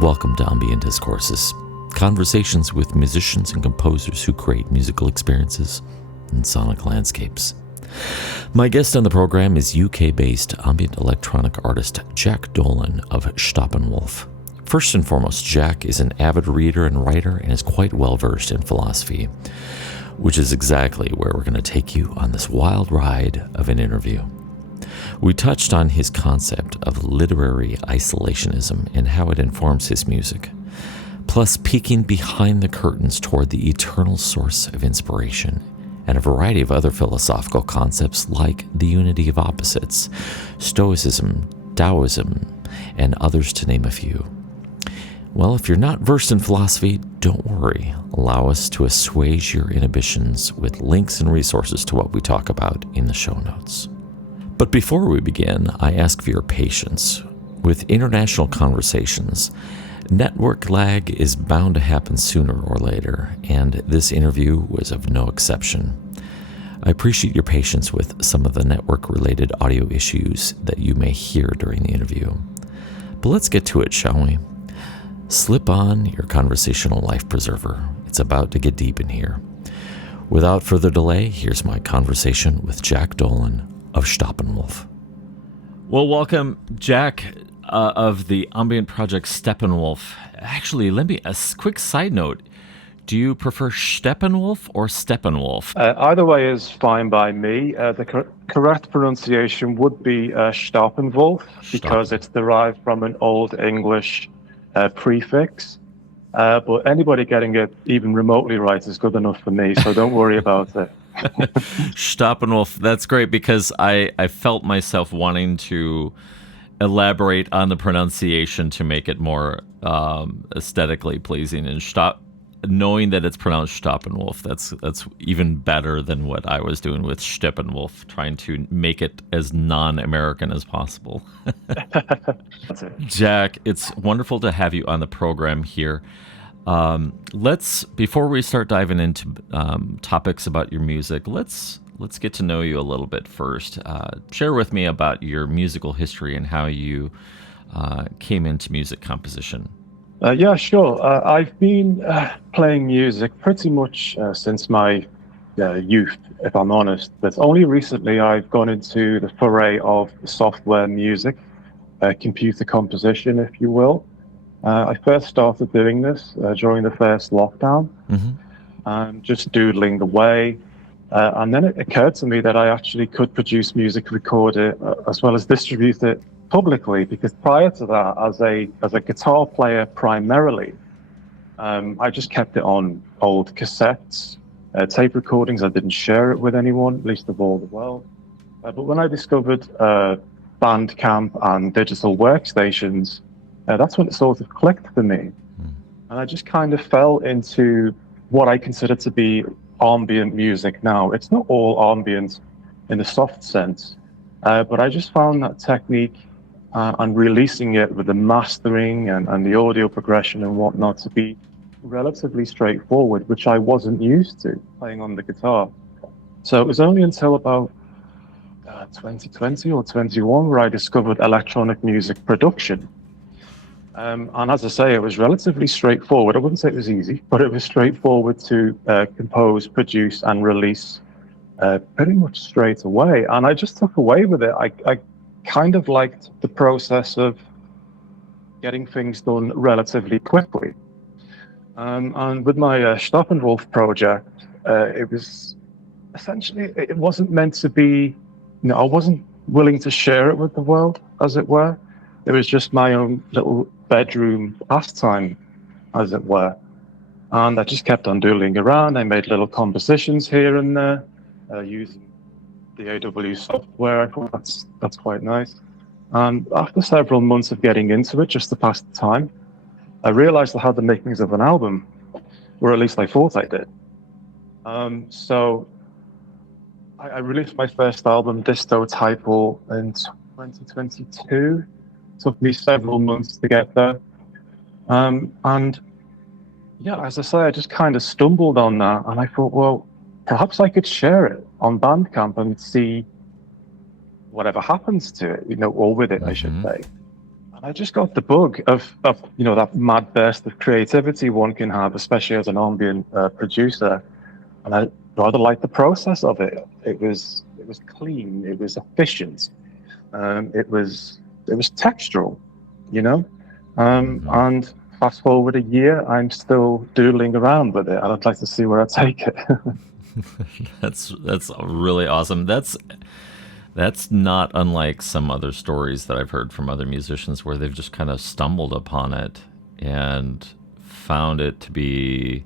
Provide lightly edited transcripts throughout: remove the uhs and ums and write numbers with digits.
Welcome to Ambient Discourses, conversations with musicians and composers who create musical experiences and sonic landscapes. My guest on the program is UK-based ambient electronic artist Jack Dolan of Staeppanwulf. First and foremost, Jack is an avid reader and writer and is quite well-versed in philosophy, which is exactly where we're going to take you on this wild ride of an interview. We touched on his concept of literary isolationism and how it informs his music, plus peeking behind the curtains toward the eternal source of inspiration and a variety of other philosophical concepts like the unity of opposites, Stoicism, Taoism, and others to name a few. Well, if you're not versed in philosophy, don't worry. Allow us to assuage your inhibitions with links and resources to what we talk about in the show notes. But before we begin, I ask for your patience. With international conversations, network lag is bound to happen sooner or later, and this interview was of no exception. I appreciate your patience with some of the network-related audio issues that you may hear during the interview. But let's get to it, shall we? Slip on your conversational life preserver. It's about to get deep in here. Without further delay, here's my conversation with Jack Dolan of Staeppanwulf. Well, welcome, Jack, of the ambient project Staeppanwulf. Actually, a quick side note. Do you prefer Staeppanwulf or Staeppanwulf? Either way is fine by me. The correct pronunciation would be Staeppanwulf because it's derived from an Old English prefix. But anybody getting it even remotely right is good enough for me, so don't worry about it. Staeppanwulf, that's great because I felt myself wanting to elaborate on the pronunciation to make it more aesthetically pleasing. And knowing that it's pronounced Staeppanwulf, that's even better than what I was doing with Steppenwolf, trying to make it as non-American as possible. That's it. Jack, it's wonderful to have you on the program here. Before we start diving into topics about your music, let's get to know you a little bit first. Share with me about your musical history and how you came into music composition. Yeah, sure. I've been playing music pretty much since my youth, if I'm honest. But only recently I've gone into the foray of software music, computer composition, if you will. I first started doing this during the first lockdown, just doodling away. And then it occurred to me that I actually could produce music, record it, as well as distribute it publicly, because prior to that, as a guitar player primarily, I just kept it on old cassettes, tape recordings. I didn't share it with anyone, least of all the world. But when I discovered Bandcamp and digital workstations, that's when it sort of clicked for me. And I just kind of fell into what I consider to be ambient music now. It's not all ambient in the soft sense, but I just found that technique and releasing it with the mastering and the audio progression and whatnot to be relatively straightforward, which I wasn't used to playing on the guitar. So it was only until about 2020 or 21 where I discovered electronic music production. And as I say, it was relatively straightforward. I wouldn't say it was easy, but it was straightforward to compose, produce, and release pretty much straight away. And I just took away with it. I kind of liked the process of getting things done relatively quickly. And with my Staeppanwulf project, it was essentially, it wasn't meant to be, I wasn't willing to share it with the world, as it were. It was just my own little bedroom pastime, as it were. And I just kept on doodling around. I made little compositions here and there using the AW software. I thought that's quite nice. And after several months of getting into it, just to pass the time, I realized I had the makings of an album, or at least I thought I did. So I released my first album, Distotypal, in 2022. Took me several months to get there. And yeah, as I say, I just kind of stumbled on that. And I thought, well, perhaps I could share it on Bandcamp and see whatever happens to it, or with it, I should say. And I just got the bug of that mad burst of creativity one can have, especially as an ambient producer. And I rather liked the process of it. It was clean. It was efficient. It was textural, you know. And fast forward a year, I'm still doodling around with it, and I'd like to see where I take it. That's really awesome. That's not unlike some other stories that I've heard from other musicians where they've just kind of stumbled upon it and found it to be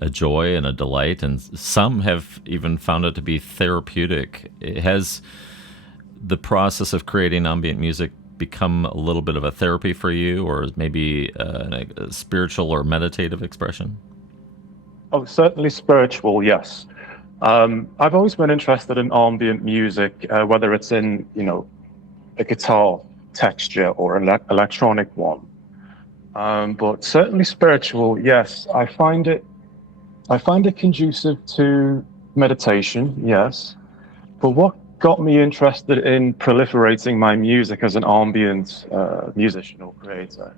a joy and a delight, and some have even found it to be therapeutic. Has the process of creating ambient music become a little bit of a therapy for you, or maybe a spiritual or meditative expression? Oh, certainly spiritual, yes. I've always been interested in ambient music, whether it's in, a guitar texture or an electronic one. But certainly spiritual, yes. I find it conducive to meditation, yes. But what got me interested in proliferating my music as an ambient musician or creator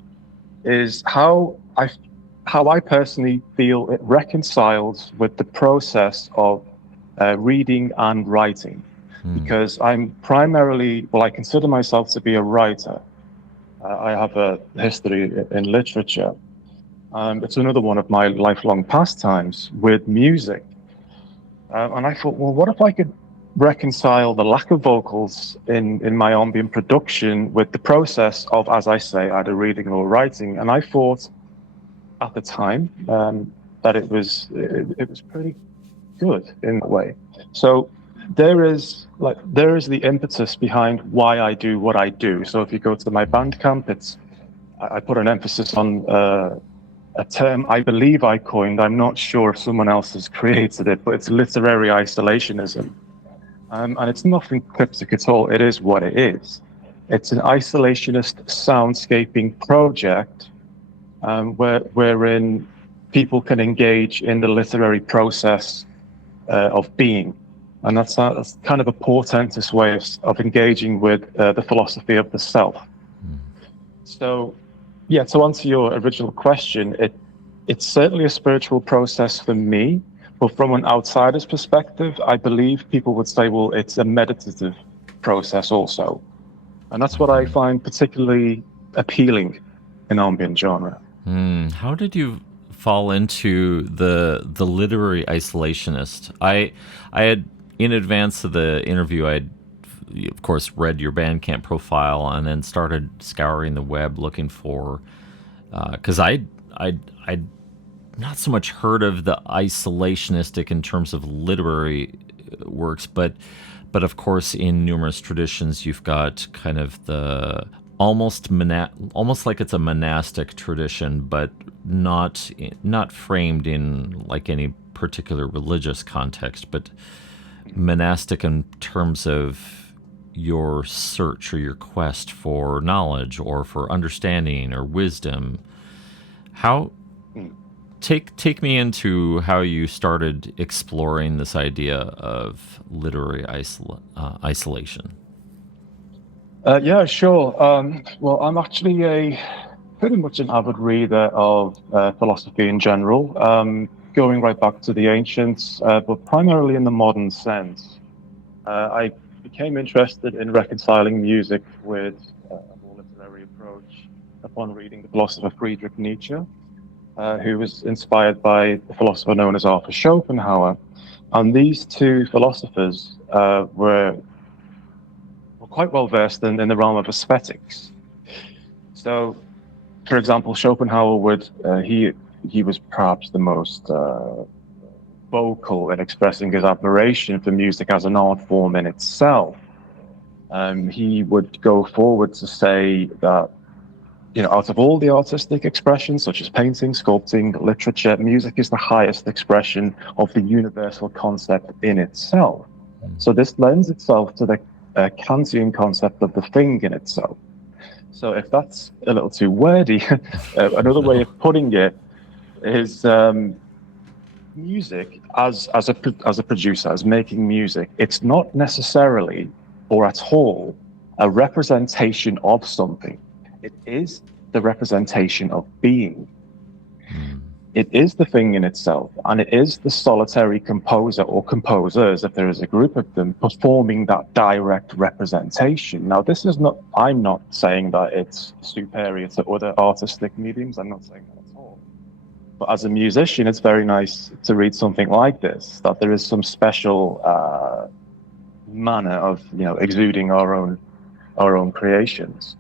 is how I personally feel it reconciles with the process of reading and writing. Because I consider myself to be a writer. I have a history in literature. It's another one of my lifelong pastimes with music. And I thought, well, what if I could reconcile the lack of vocals in my ambient production with the process of, as I say, either reading or writing? And I thought at the time that it was pretty good in that way. So there is the impetus behind why I do what I do. So if you go to my Bandcamp, I put an emphasis on a term I believe I coined. I'm not sure if someone else has created it, but it's literary isolationism. And it's nothing cryptic at all. It is what it is. It's an isolationist soundscaping project wherein people can engage in the literary process of being. And that's kind of a portentous way of engaging with the philosophy of the self. So, yeah, to answer your original question, it's certainly a spiritual process for me, but from an outsider's perspective, I believe people would say, well, it's a meditative process also. And that's what I find particularly appealing in ambient genre. How did you fall into the literary isolationist? I had, in advance of the interview, I'd of course read your Bandcamp profile and then started scouring the web looking for, because I'd not so much heard of the isolationistic in terms of literary works, but of course in numerous traditions you've got kind of the almost like it's a monastic tradition, but not framed in like any particular religious context, but monastic in terms of your search or your quest for knowledge or for understanding or wisdom. How take me into how you started exploring this idea of literary isolation. Yeah, sure. Well, I'm actually pretty much an avid reader of philosophy in general, going right back to the ancients, but primarily in the modern sense. I became interested in reconciling music with a more literary approach upon reading the philosopher Friedrich Nietzsche, who was inspired by the philosopher known as Arthur Schopenhauer. And these two philosophers were quite well versed in the realm of aesthetics. So, for example, Schopenhauer he was perhaps the most vocal in expressing his admiration for music as an art form in itself. He would go forward to say that, out of all the artistic expressions, such as painting, sculpting, literature, music is the highest expression of the universal concept in itself. So this lends itself to the Kantian concept of the thing in itself. So if that's a little too wordy, another way of putting it is music as a producer, as making music, it's not necessarily or at all a representation of something. It is the representation of being. Mm. It is the thing in itself, and it is the solitary composer or composers, if there is a group of them, performing that direct representation. Now, this is not, I'm not saying that it's superior to other artistic mediums. I'm not saying that at all. But as a musician, it's very nice to read something like this, that there is some special manner of, exuding our own creations.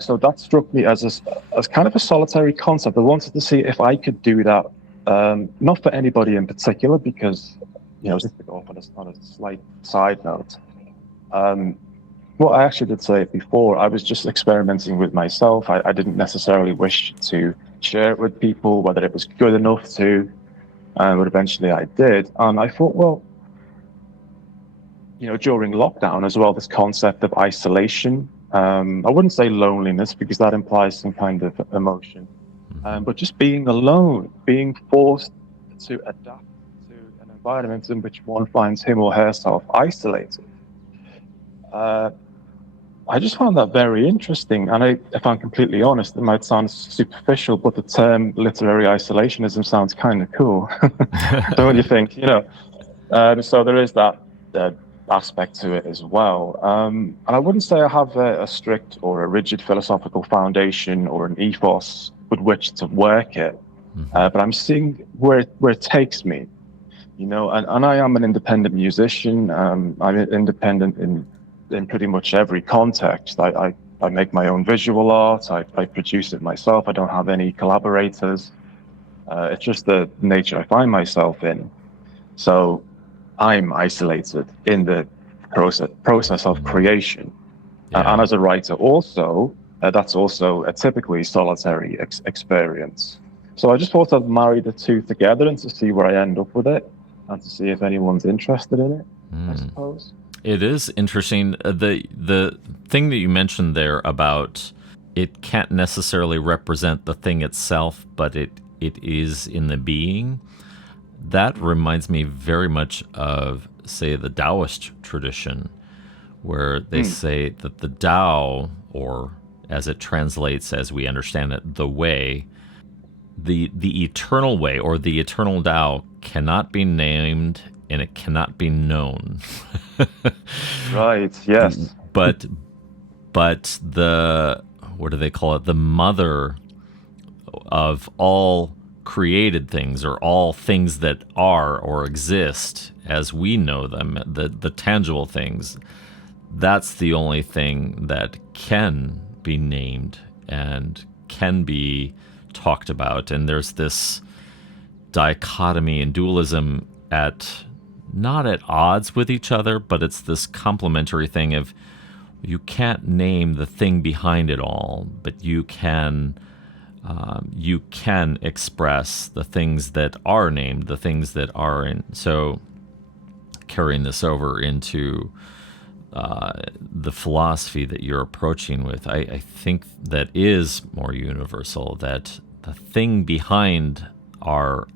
So that struck me as kind of a solitary concept. I wanted to see if I could do that, not for anybody in particular, because, just to go off on a slight side note, well, I actually did say it before, I was just experimenting with myself. I didn't necessarily wish to share it with people, whether it was good enough to, but eventually I did. And I thought, well, during lockdown as well, this concept of isolation, I wouldn't say loneliness because that implies some kind of emotion, but just being alone, being forced to adapt to an environment in which one finds him or herself isolated. I just found that very interesting. And if I'm completely honest, it might sound superficial, but the term literary isolationism sounds kind of cool. Don't you think? So there is that aspect to it as well. And I wouldn't say I have a strict or a rigid philosophical foundation or an ethos with which to work it, but I'm seeing where it takes me, and I am an independent musician. I'm independent in pretty much every context. I make my own visual art. I produce it myself. I don't have any collaborators. It's just the nature I find myself in. So I'm isolated in the process of creation. Yeah. And as a writer also, that's also a typically solitary experience. So I just thought I'd marry the two together and to see where I end up with it and to see if anyone's interested in it, I suppose. It is interesting. The thing that you mentioned there about it can't necessarily represent the thing itself, but it is in the being. That reminds me very much of, say, the Taoist tradition, where they say that the Tao, or as it translates, as we understand it, the way, the eternal way, or the eternal Tao, cannot be named and it cannot be known. Right, yes. But the, what do they call it? The mother of all created things, or all things that are or exist as we know them, the tangible things, that's the only thing that can be named and can be talked about. And there's this dichotomy and dualism not at odds with each other, but it's this complementary thing of you can't name the thing behind it all, but you can express the things that are named, the things that are in. So carrying this over into the philosophy that you're approaching with, I think that is more universal, that the thing behind our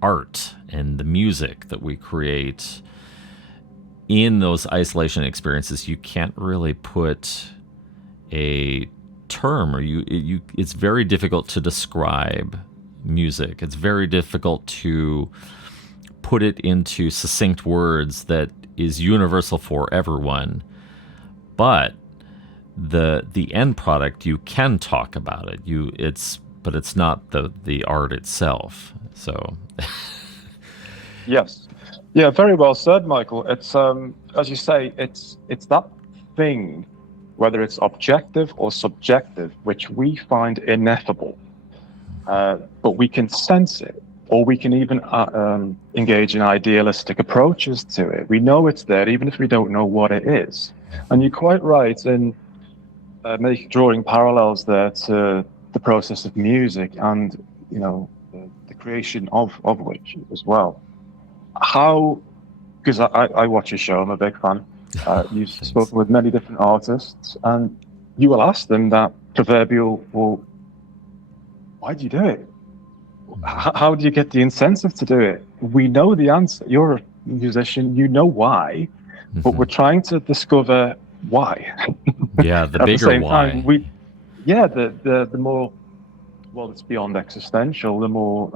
art and the music that we create in those isolation experiences, you can't really put a term, or it's very difficult to describe music. It's very difficult to put it into succinct words that is universal for everyone. But the end product, you can talk about it. But it's not the art itself. So yes. Yeah, very well said, Michael. It's as you say, it's that thing, whether it's objective or subjective, which we find ineffable, but we can sense it, or we can even engage in idealistic approaches to it. We know it's there, even if we don't know what it is. And you're quite right in drawing parallels there to the process of music and, the creation of which as well. Because I watch your show, I'm a big fan. You've spoken with many different artists, and you will ask them that proverbial, well, why do you do it? How do you get the incentive to do it? We know the answer. You're a musician, you know why, but we're trying to discover why. Yeah, the bigger why. yeah, the more, well, it's beyond existential, the more,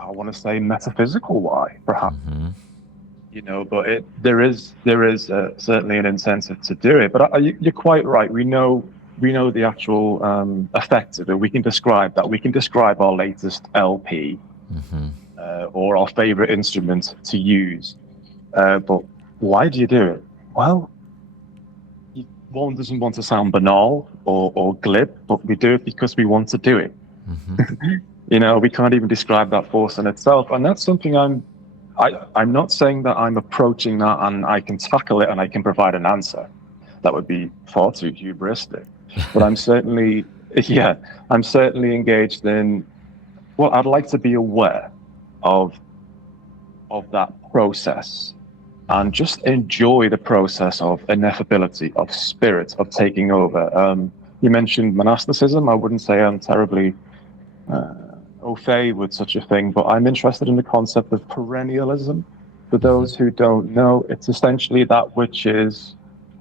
I want to say metaphysical why, perhaps. Hmm. But there is certainly an incentive to do it. But you're quite right. We know the actual effects of it. We can describe that. We can describe our latest LP Hmm. or our favorite instrument to use. But why do you do it? Well, one doesn't want to sound banal or glib, but we do it because we want to do it. Hmm. We can't even describe that force in itself, and that's something I'm not saying that I'm approaching that and I can tackle it and I can provide an answer. That would be far too hubristic. But I'm certainly, yeah, I'm certainly engaged in. Well, I'd like to be aware of that process and just enjoy the process of ineffability, of spirit, of taking over. You mentioned monasticism. I wouldn't say I'm terribly au fait with such a thing, but I'm interested in the concept of perennialism. For those who don't know, it's essentially that which is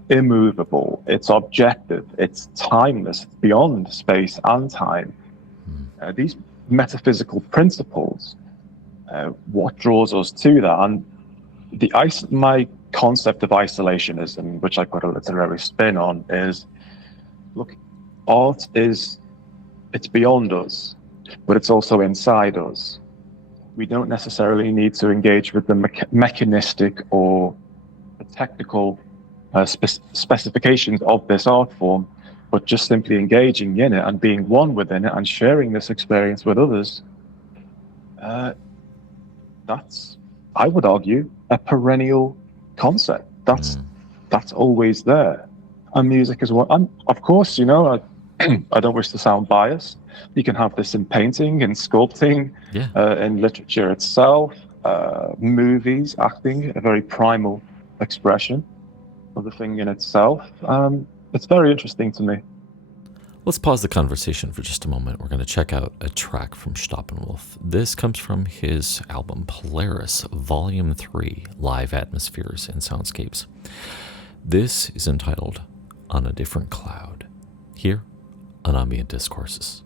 immovable, it's objective, it's timeless, it's beyond space and time. These metaphysical principles, what draws us to that? And my concept of isolationism, which I put a literary spin on, is look, art it's beyond us, but it's also inside us. We don't necessarily need to engage with the mechanistic or the technical specifications of this art form, but just simply engaging in it and being one within it and sharing this experience with others. That's, I would argue, a perennial concept. That's always there. And music as well. And of course, I don't wish to sound biased. You can have this in painting, in sculpting, Yeah. in literature itself, movies, acting, a very primal expression of the thing in itself. It's very interesting to me. Let's pause the conversation for just a moment. We're going to check out a track from Staeppanwulf. This comes from his album Polaris, Volume 3, Live Atmospheres and Soundscapes. This is entitled On a Different Cloud, here on Ambient Discourses.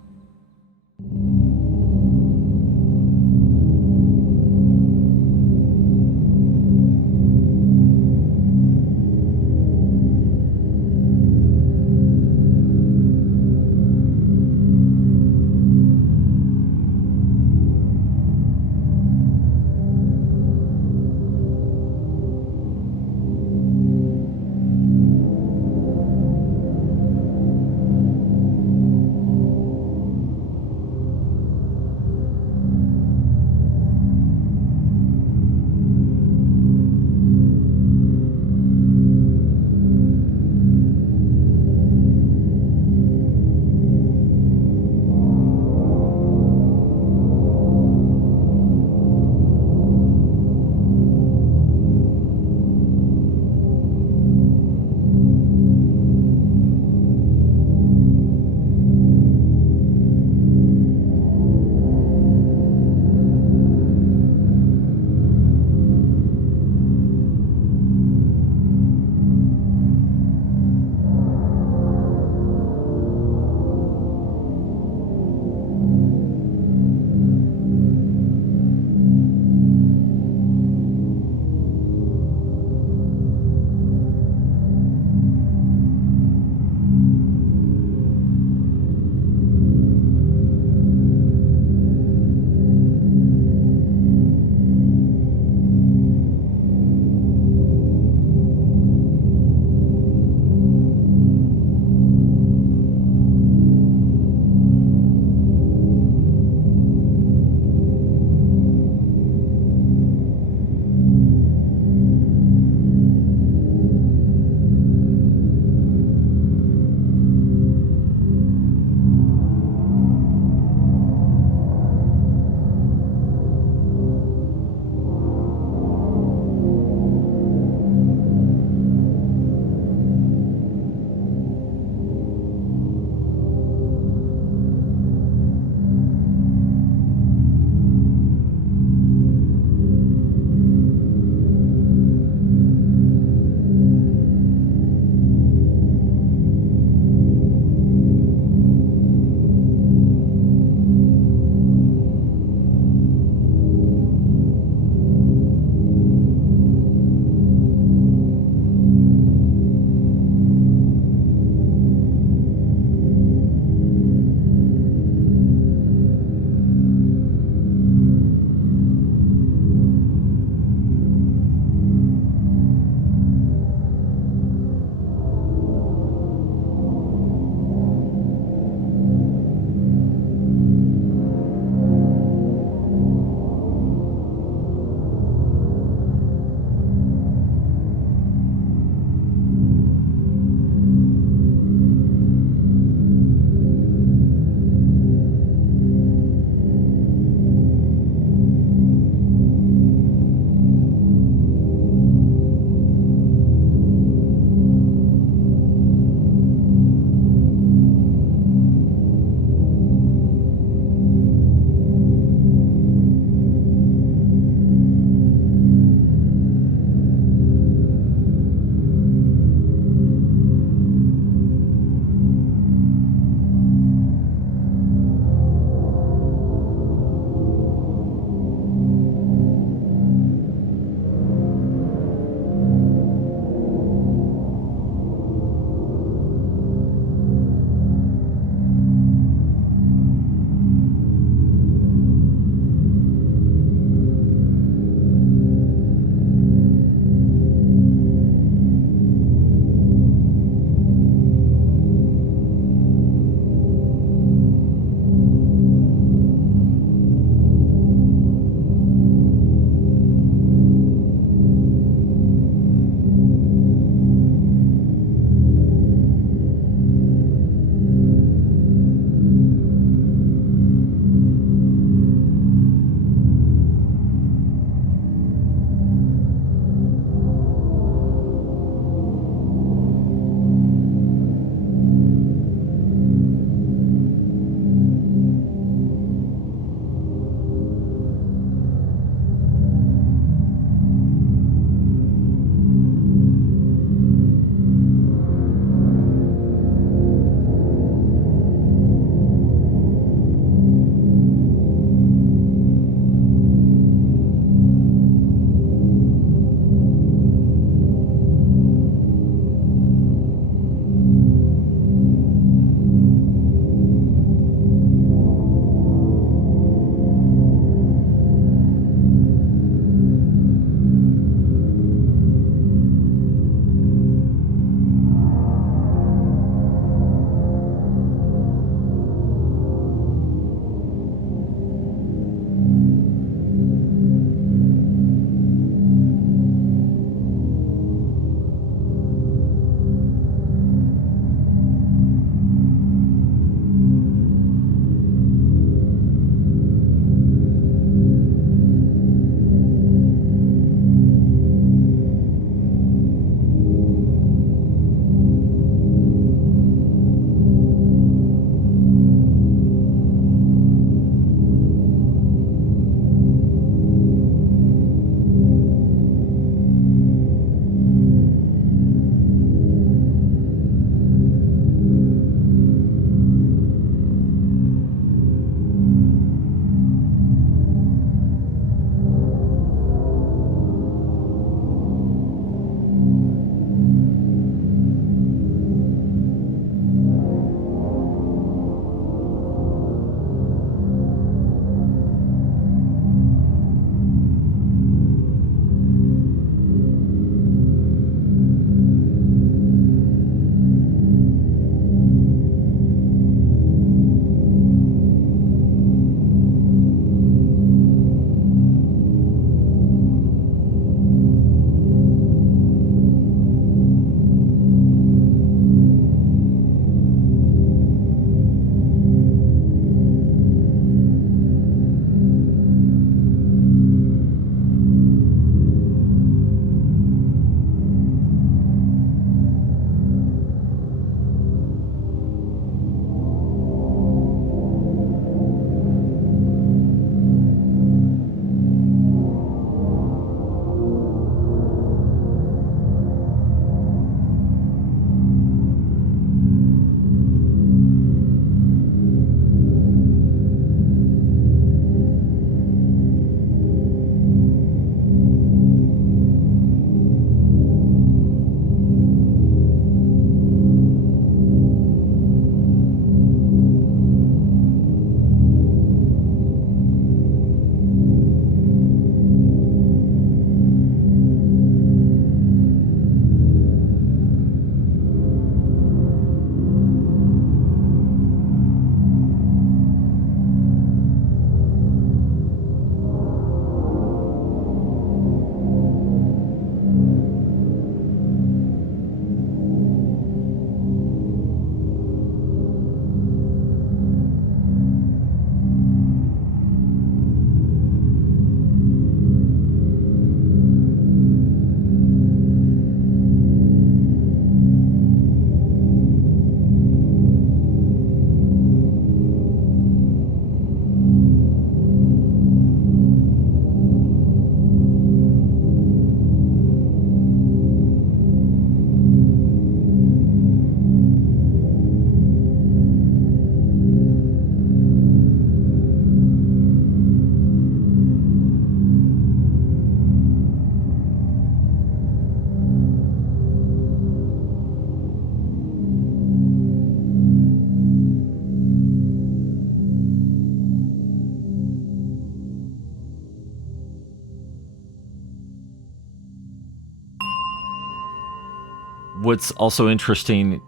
What's also interesting,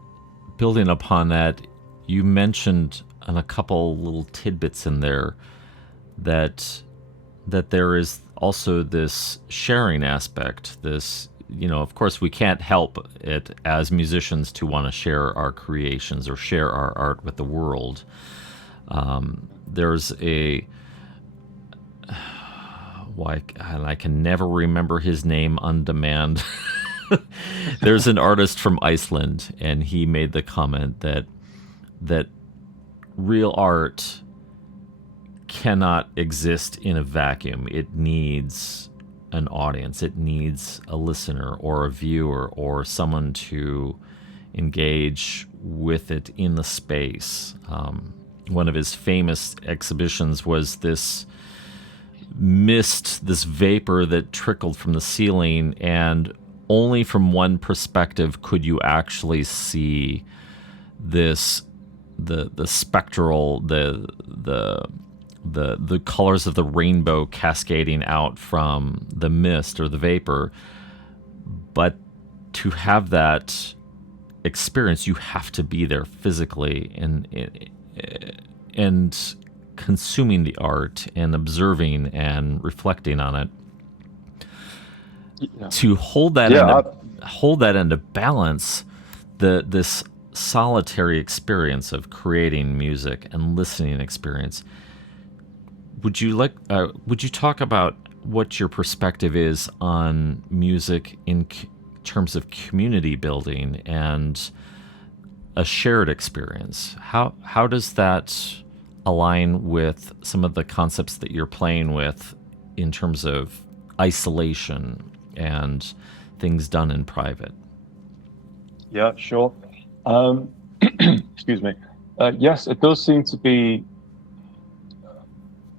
building upon that, you mentioned on a couple little tidbits in there that there is also this sharing aspect. This, of course, we can't help it as musicians to want to share our creations or share our art with the world. There's a and I can never remember his name on demand. There's an artist from Iceland, and he made the comment that real art cannot exist in a vacuum. It needs an audience. It needs a listener or a viewer or someone to engage with it in the space. One of his famous exhibitions was this mist, this vapor that trickled from the ceiling, and only from one perspective could you actually see this the spectral the colors of the rainbow cascading out from the mist or the vapor. But to have that experience, you have to be there physically and consuming the art and observing and reflecting on it. Yeah. To hold that into balance, this solitary experience of creating music and listening experience. Would you talk about what your perspective is on music in terms of community building and a shared experience? How does that align with some of the concepts that you're playing with in terms of isolation and things done in private? Yeah, sure. Excuse me. Yes, it does seem to be.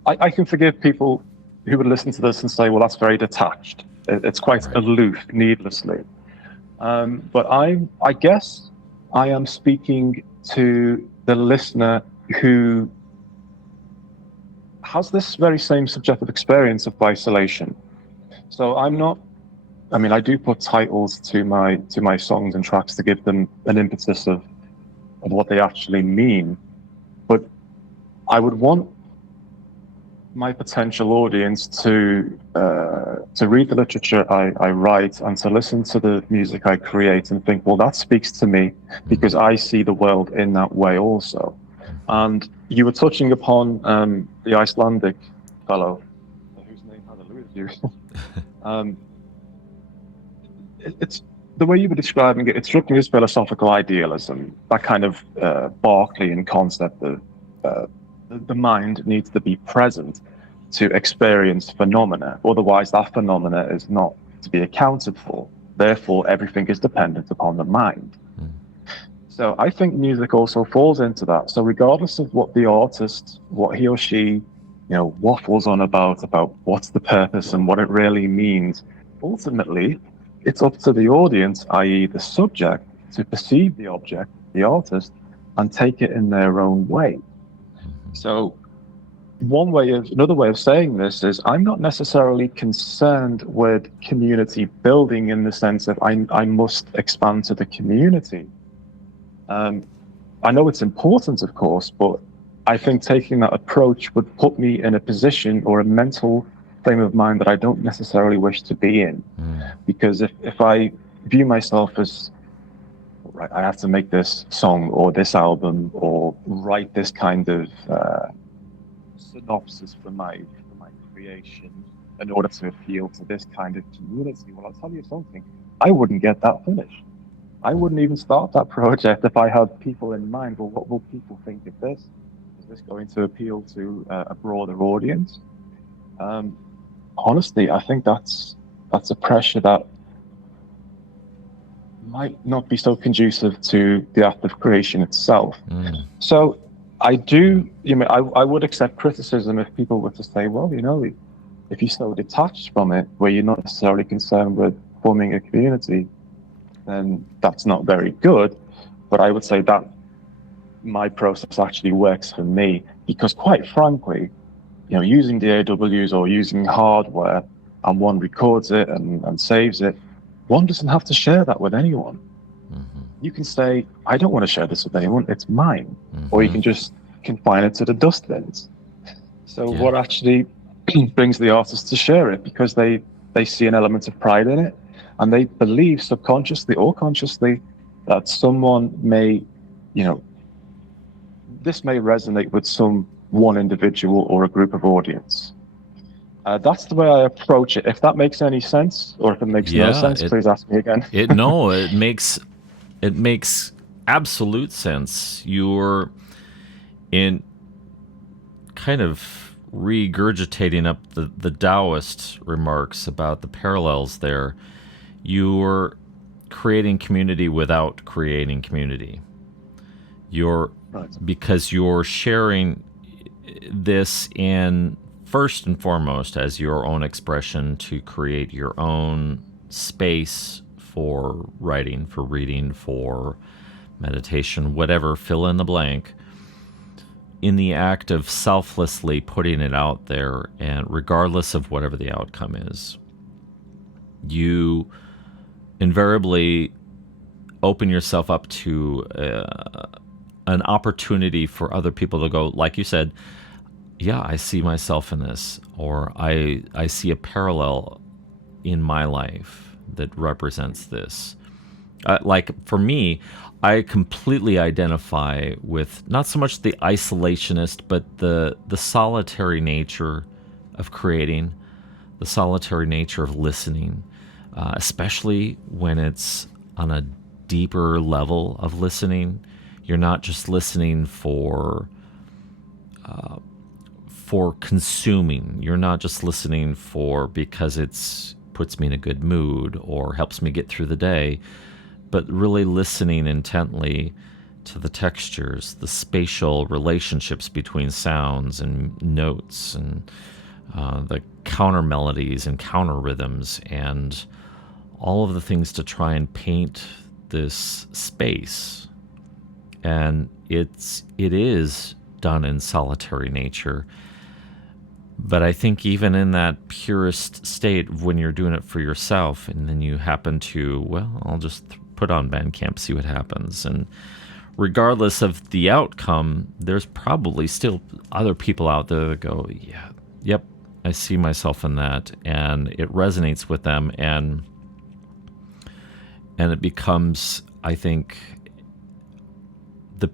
I can forgive people who would listen to this and say, well, that's very detached. It's quite aloof, needlessly. But I guess I am speaking to the listener who has this very same subjective experience of isolation. So I do put titles to my songs and tracks to give them an impetus of what they actually mean. But I would want my potential audience to read the literature I write and to listen to the music I create and think, well, that speaks to me because I see the world in that way also. And you were touching upon the Icelandic fellow, whose name has eluded you. It's the way you were describing it. It struck me as philosophical idealism, that kind of Berkeleyan concept of the mind needs to be present to experience phenomena. Otherwise, that phenomena is not to be accounted for. Therefore, everything is dependent upon the mind. So I think music also falls into that. So regardless of what the artist, what he or she, waffles on about what's the purpose and what it really means, ultimately, it's up to the audience, i.e. the subject, to perceive the object, the artist, and take it in their own way. So another way of saying this is I'm not necessarily concerned with community building in the sense that I must expand to the community. I know it's important, of course, but I think taking that approach would put me in a position or a mental frame of mind that I don't necessarily wish to be in. Because if I view myself as, right, I have to make this song or this album or write this kind of synopsis for my creation in order to appeal to this kind of community, well, I'll tell you something, I wouldn't get that finished. I wouldn't even start that project if I had people in mind. Well, what will people think of this? Is this going to appeal to a broader audience? Honestly, I think that's a pressure that might not be so conducive to the act of creation itself. So I would accept criticism if people were to say, well, if you're so detached from it, where you're not necessarily concerned with forming a community, then that's not very good. But I would say that my process actually works for me because, quite frankly, using DAWs or using hardware and one records it and saves it, one doesn't have to share that with anyone. you can say, I don't want to share this with anyone, it's mine. Or you can just confine it to the dustbins. So what actually brings the artist to share it? Because they see an element of pride in it, and they believe subconsciously or consciously that someone may, this may resonate with some one individual or a group of audience. That's the way I approach it. If that makes any sense, or if it makes no sense, please ask me again. It makes absolute sense. You're in kind of regurgitating up the Taoist remarks about the parallels there. You're creating community without creating community. Because you're sharing this in, first and foremost, as your own expression to create your own space for writing, for reading, for meditation, whatever, fill in the blank, in the act of selflessly putting it out there, and regardless of whatever the outcome is, you invariably open yourself up to an opportunity for other people to go, like you said, yeah, I see myself in this, or I see a parallel in my life that represents this. Like for me, I completely identify with not so much the isolationist, but the solitary nature of creating, the solitary nature of listening, especially when it's on a deeper level of listening. You're not just listening for consuming. You're not just listening because it's puts me in a good mood or helps me get through the day, but really listening intently to the textures, the spatial relationships between sounds and notes, and the counter melodies and counter rhythms, and all of the things to try and paint this space. And it is done in solitary nature. But I think even in that purest state, when you're doing it for yourself, and then you happen to, well, I'll just put on Bandcamp, see what happens. And regardless of the outcome, there's probably still other people out there that go, yeah, yep, I see myself in that. And it resonates with them. And it becomes, I think, the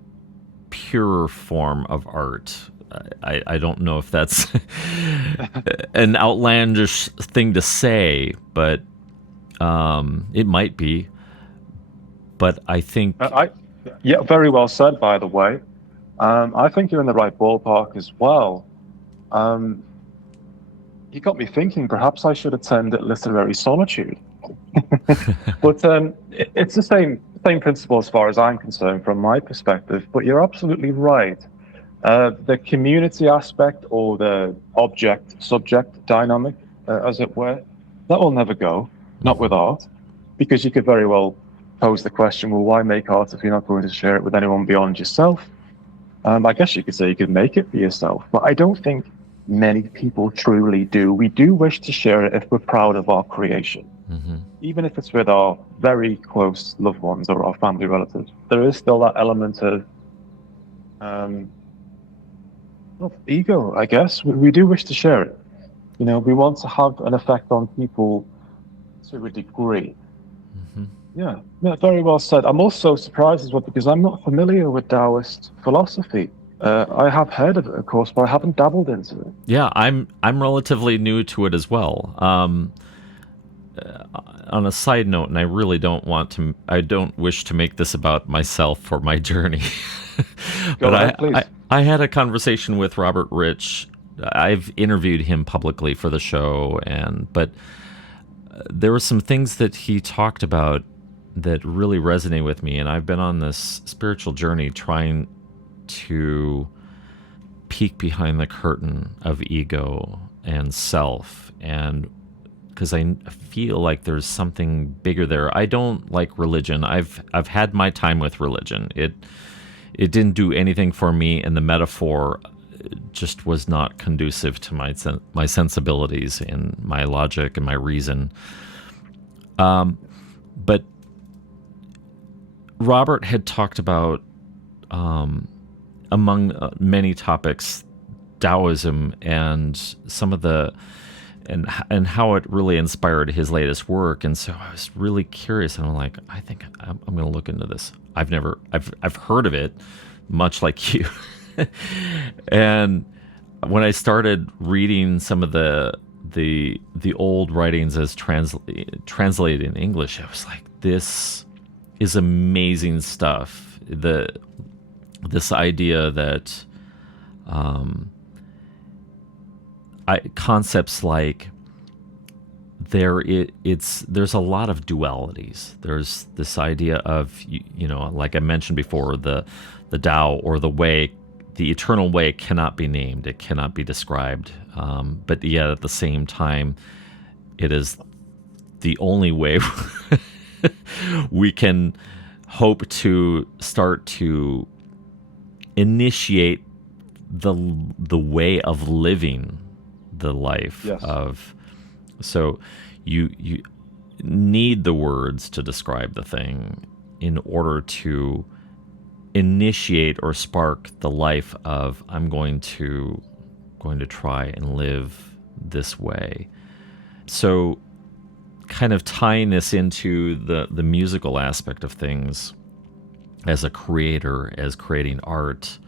purer form of art. I don't know if that's an outlandish thing to say, but it might be. But I think... yeah, very well said, by the way. I think you're in the right ballpark as well. You got me thinking, perhaps I should attend Literary Solitude. But it's the same principle as far as I'm concerned from my perspective, but you're absolutely right. The community aspect, or the object-subject dynamic, as it were, that will never go, not with art, because you could very well pose the question, well, why make art if you're not going to share it with anyone beyond yourself? I guess you could say you could make it for yourself, but I don't think many people truly do. We do wish to share it if we're proud of our creation. Even if it's with our very close loved ones or our family relatives. There is still that element of ego, I guess. We do wish to share it. We want to have an effect on people to a degree. Yeah, very well said. I'm also surprised as well because I'm not familiar with Taoist philosophy. I have heard of it, of course, but I haven't dabbled into it. Yeah, I'm relatively new to it as well. On a side note, and I really don't wish to make this about myself or my journey. But ahead, please. I had a conversation with Robert Rich. I've interviewed him publicly for the show, but there were some things that he talked about that really resonate with me, and I've been on this spiritual journey trying to peek behind the curtain of ego and self, and because I feel like there's something bigger there. I don't like religion. I've had my time with religion. It didn't do anything for me, and the metaphor just was not conducive to my sensibilities and my logic and my reason. But Robert had talked about, among many topics, Taoism and some of the and how it really inspired his latest work. And so I was really curious, and I'm like, I think I'm going to look into this. I've heard of it, much like you. And when I started reading some of the old writings as translated in English, I was like, this is amazing stuff. This idea that concepts like there's a lot of dualities. There's this idea of, like I mentioned before, the Tao, or the way, the eternal way, cannot be named. It cannot be described. But yet at the same time, it is the only way we can hope to start to initiate the way of living the life. Yes. Of. So you need the words to describe the thing in order to initiate or spark the life of, I'm going to try and live this way. So kind of tying this into the musical aspect of things, as a creator, as creating art,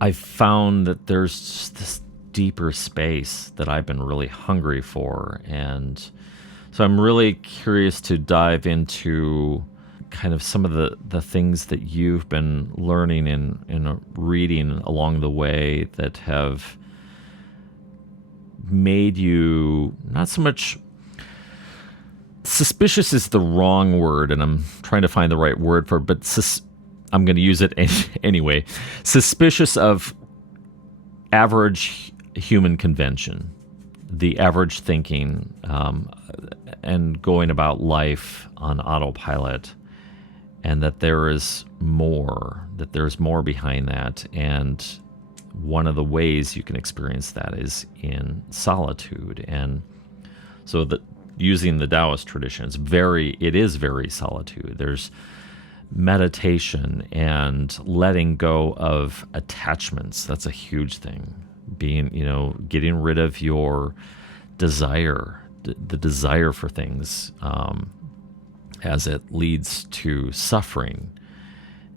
I've found that there's just this deeper space that I've been really hungry for. And so I'm really curious to dive into kind of some of the things that you've been learning and reading along the way that have made you not so much suspicious is the wrong word, and I'm trying to find the right word for it, but I'm going to use it anyway. Suspicious of average human convention, the average thinking, and going about life on autopilot, and that there's more behind that. And one of the ways you can experience that is in solitude. And so using the Taoist tradition, it is very solitude. There's meditation and letting go of attachments. That's a huge thing. Getting rid of your desire, the desire for things, as it leads to suffering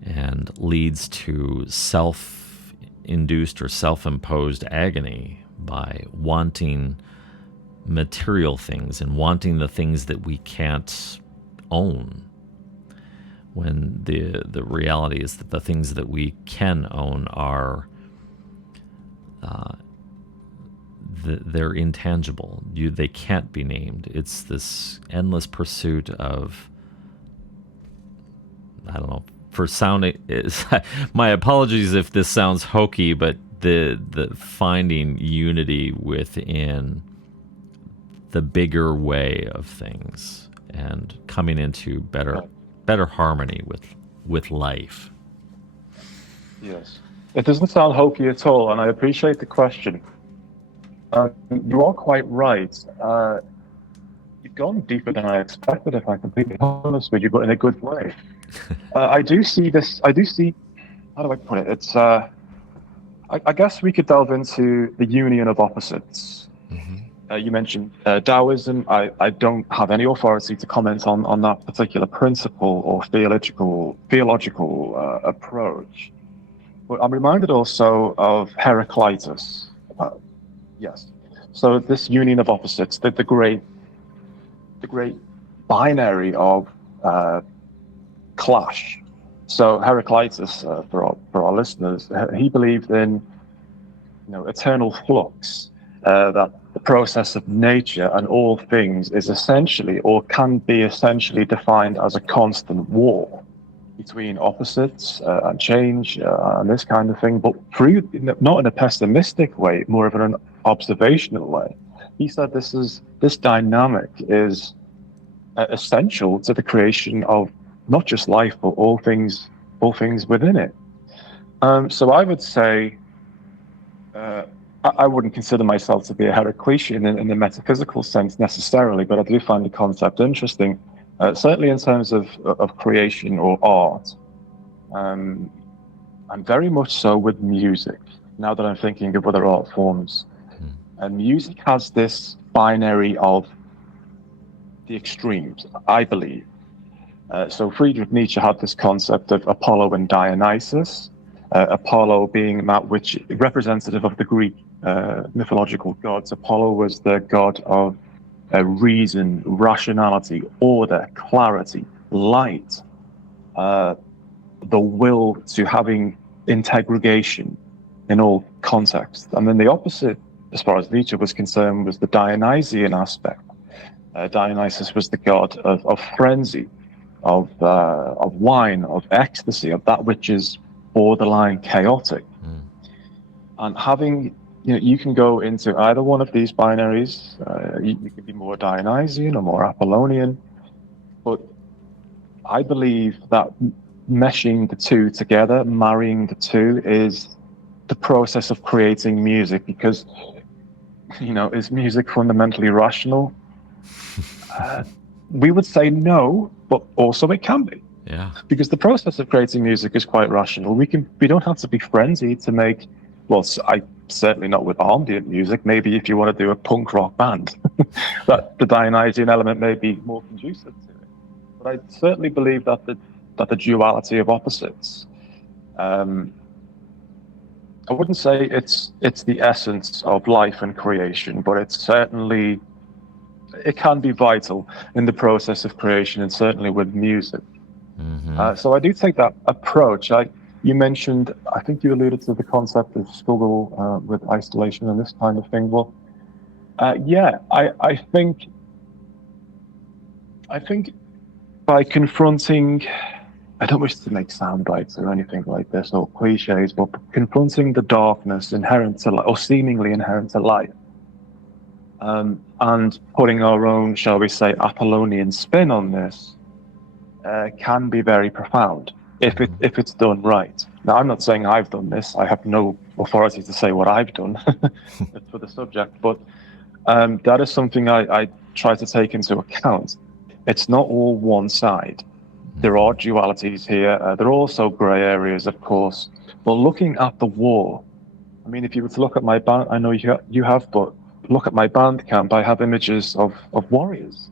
and leads to self-induced or self-imposed agony by wanting material things and wanting the things that we can't own, when the reality is that the things that we can own are they're intangible. They can't be named. It's this endless pursuit of, I don't know, for sounding my apologies if this sounds hokey, but the finding unity within the bigger way of things and coming into better harmony with life. Yes. It doesn't sound hokey at all, and I appreciate the question. You are quite right. You've gone deeper than I expected, if I'm completely honest with you, but in a good way. I do see, how do I put it? It's, I guess we could delve into the union of opposites. Mm-hmm. You mentioned Taoism. I don't have any authority to comment on that particular principle or theological approach. But I'm reminded also of Heraclitus. Yes. So this union of opposites, the great binary of clash. So Heraclitus, for our listeners, he believed in eternal flux, that the process of nature and all things is essentially, or can be essentially, defined as a constant war between opposites and change and this kind of thing, but not in a pessimistic way, more of an observational way. He said this dynamic is essential to the creation of not just life, but all things within it. So I would say I wouldn't consider myself to be a Heraclitean in the metaphysical sense necessarily, but I do find the concept interesting. Certainly in terms of creation or art, um, I'm very much so with music, now that I'm thinking of other art forms. And music has this binary of the extremes, I believe. So Friedrich Nietzsche had this concept of Apollo and Dionysus, Apollo being that which representative of the Greek mythological gods. Apollo was the god of reason, rationality, order, clarity, light, the will to having integration in all contexts. And then the opposite, as far as Nietzsche was concerned, was the Dionysian aspect. Dionysus was the god of frenzy, of wine, of ecstasy, of that which is borderline chaotic. And having, you can go into either one of these binaries. You could be more Dionysian or more Apollonian, but I believe that meshing the two together, marrying the two, is the process of creating music. Because, is music fundamentally rational? We would say no, but also it can be. Yeah. Because the process of creating music is quite rational. We don't have to be frenzied to make. Well, I certainly not with ambient music. Maybe if you want to do a punk rock band, that the Dionysian element may be more conducive to it. But I certainly believe that the duality of opposites. I wouldn't say it's the essence of life and creation, but it's certainly. It can be vital in the process of creation, and certainly with music. So I do take that approach. You mentioned, I think you alluded to the concept of struggle with isolation and this kind of thing. Well, yeah, I think by confronting, I don't wish to make sound bites or anything like this or cliches, but confronting the darkness inherent to life, or seemingly inherent to life, and putting our own, shall we say, Apollonian spin on this, can be very profound if it's done right. Now, I'm not saying I've done this. I have no authority to say what I've done for the subject, but that is something I try to take into account. It's not all one side. There are dualities here. There are also grey areas, of course. But looking at the war, I mean, if you were to look at my band, I know you have, but look at my Bandcamp, I have images of warriors,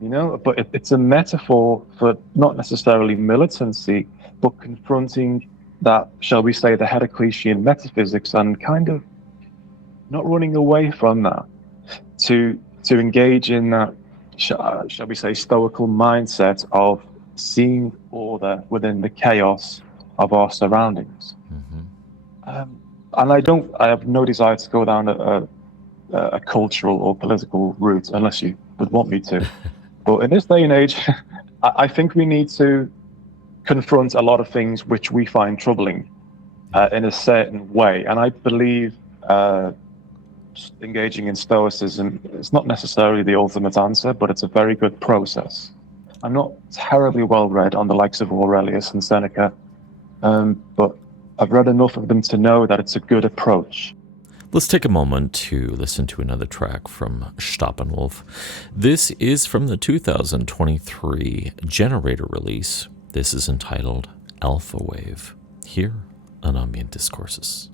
but it's a metaphor for not necessarily militancy, but confronting that, shall we say, the Heraclitean metaphysics, and kind of not running away from that, to engage in that, shall we say, stoical mindset of seeing order within the chaos of our surroundings. And I have no desire to go down a cultural or political route, unless you would want me to. But in this day and age, I think we need to confront a lot of things which we find troubling in a certain way. And I believe engaging in Stoicism is not necessarily the ultimate answer, but it's a very good process. I'm not terribly well read on the likes of Aurelius and Seneca, but I've read enough of them to know that it's a good approach. Let's take a moment to listen to another track from Staeppanwulf. This is from the 2023 Generator release. This is entitled Alpha-WAV, here on Ambient Discourses.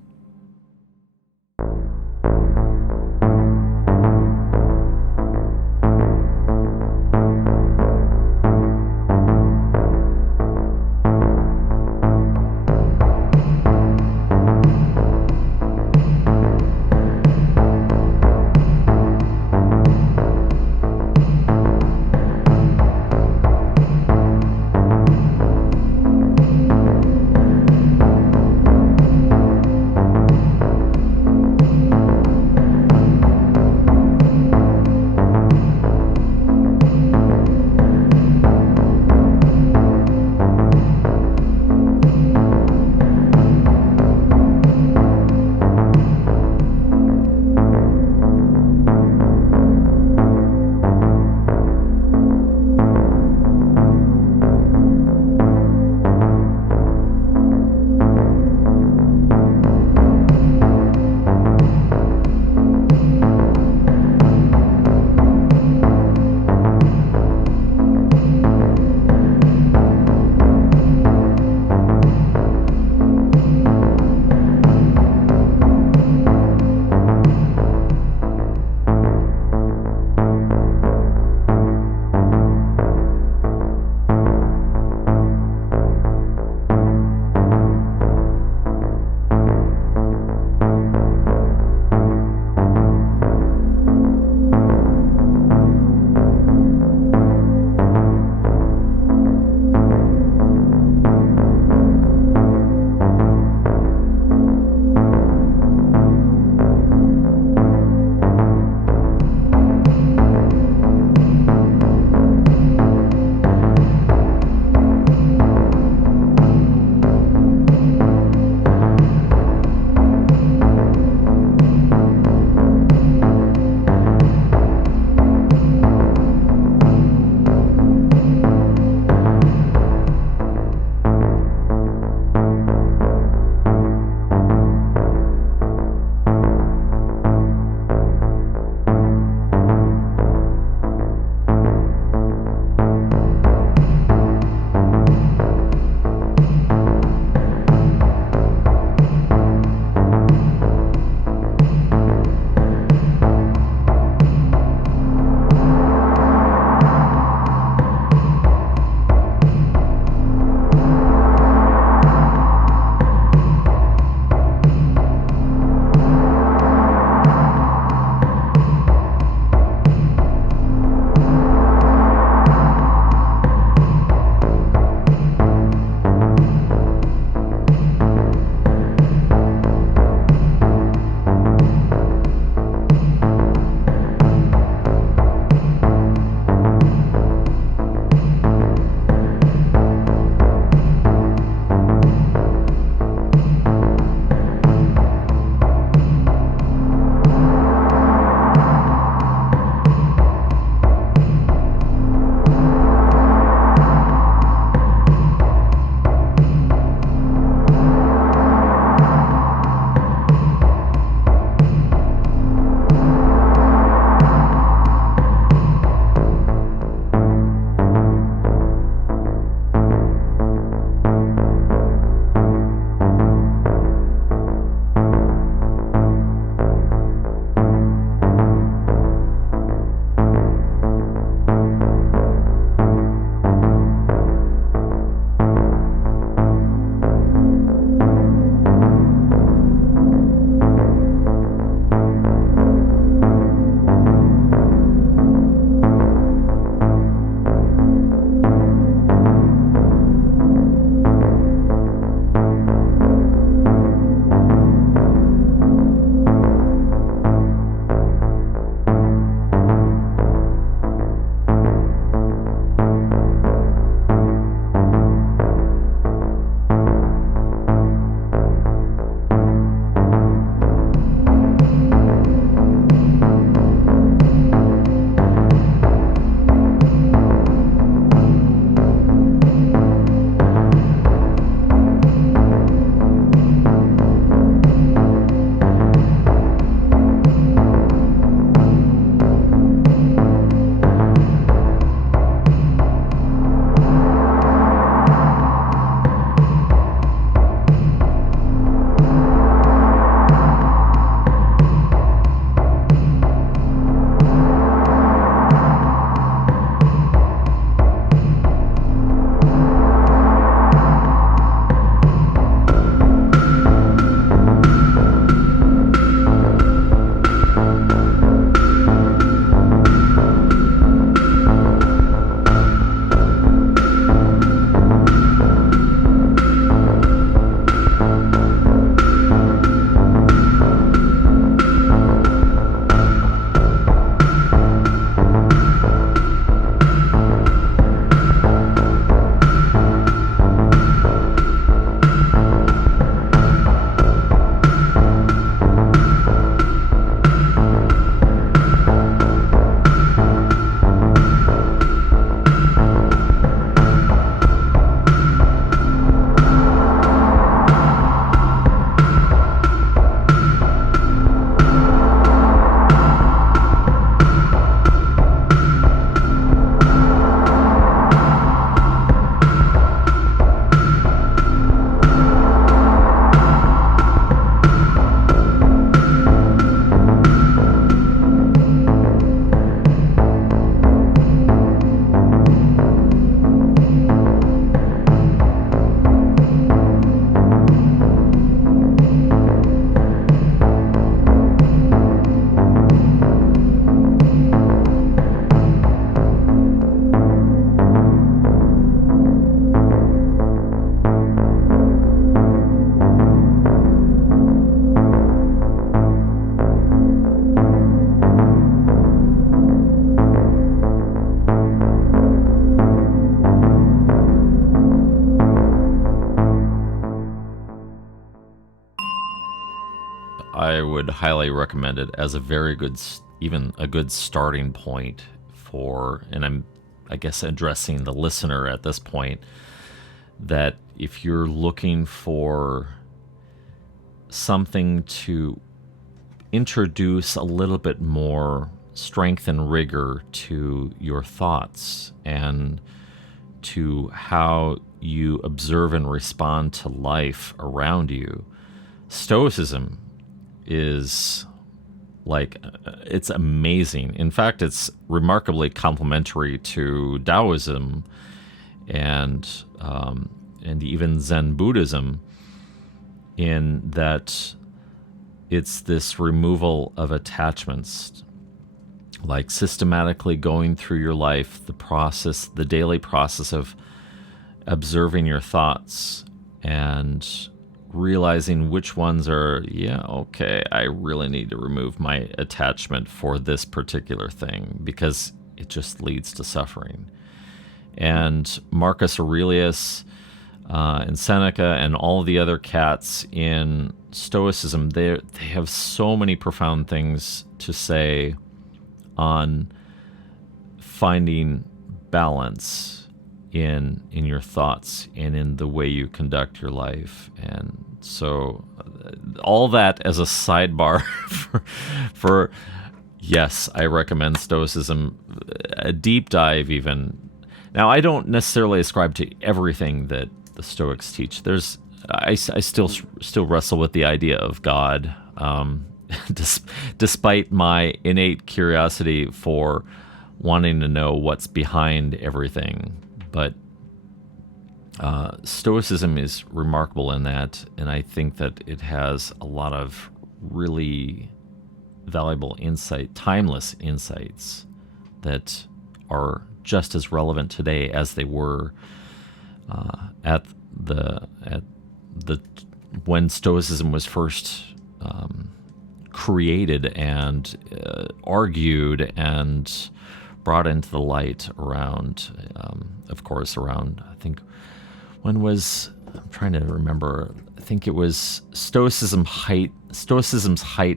would highly recommend it as a very good, even a good starting point for, and I'm, I guess, addressing the listener at this point, that if you're looking for something to introduce a little bit more strength and rigor to your thoughts and to how you observe and respond to life around you, Stoicism is like, it's amazing. In fact, it's remarkably complementary to Taoism and even Zen Buddhism, in that it's this removal of attachments, like systematically going through your life, the daily process of observing your thoughts and realizing which ones are, okay, I really need to remove my attachment for this particular thing because it just leads to suffering. And Marcus Aurelius and Seneca and all the other cats in Stoicism, they have so many profound things to say on finding balance in your thoughts and in the way you conduct your life. And so all that as a sidebar for yes, I recommend Stoicism, a deep dive even. Now, I don't necessarily ascribe to everything that the Stoics teach. I still wrestle with the idea of God, despite my innate curiosity for wanting to know what's behind everything. But Stoicism is remarkable in that, and I think that it has a lot of really valuable insight, timeless insights that are just as relevant today as they were at the when Stoicism was first created and argued and brought into the light around, of course, around, I think, I'm trying to remember, I think it was Stoicism's height,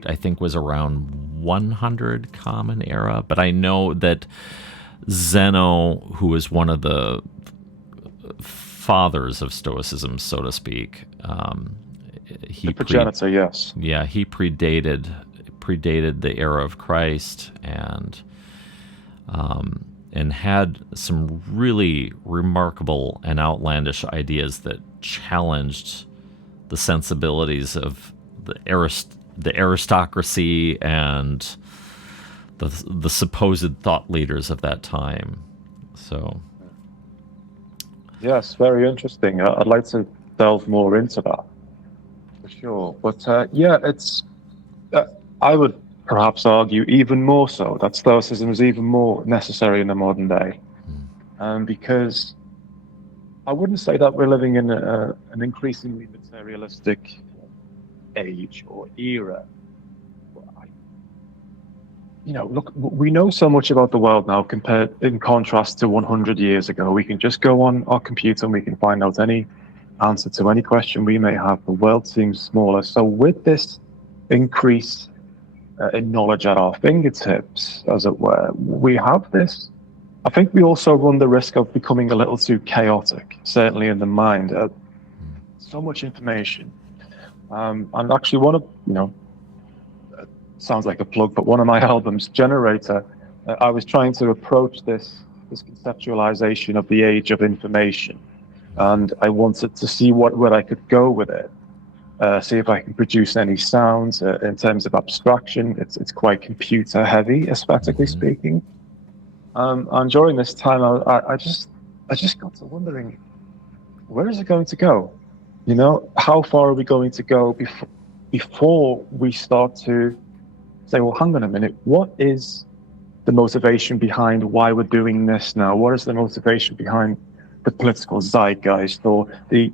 I think, was around 100 Common Era, but I know that Zeno, who was one of the fathers of Stoicism, so to speak, the progenitor, yes. Yeah, he predated the era of Christ, and had some really remarkable and outlandish ideas that challenged the sensibilities of the aristocracy and the supposed thought leaders of that time. So, yes, very interesting. I'd like to delve more into that, for sure. But it's. I would perhaps argue even more so that Stoicism is even more necessary in the modern day, because I wouldn't say that we're living in an increasingly materialistic age or era. Look, we know so much about the world now in contrast to 100 years ago. We can just go on our computer and we can find out any answer to any question we may have. The world seems smaller. So with this increase in knowledge at our fingertips, as it were, we have this. I think we also run the risk of becoming a little too chaotic, certainly in the mind. So much information. And actually one of, sounds like a plug, but one of my albums, Generator, I was trying to approach this conceptualization of the age of information. And I wanted to see where I could go with it. See if I can produce any sounds in terms of abstraction. It's quite computer heavy, aesthetically speaking. And during this time, I just got to wondering, where is it going to go? How far are we going to go before we start to say, well, hang on a minute, what is the motivation behind why we're doing this now? What is the motivation behind the political zeitgeist or the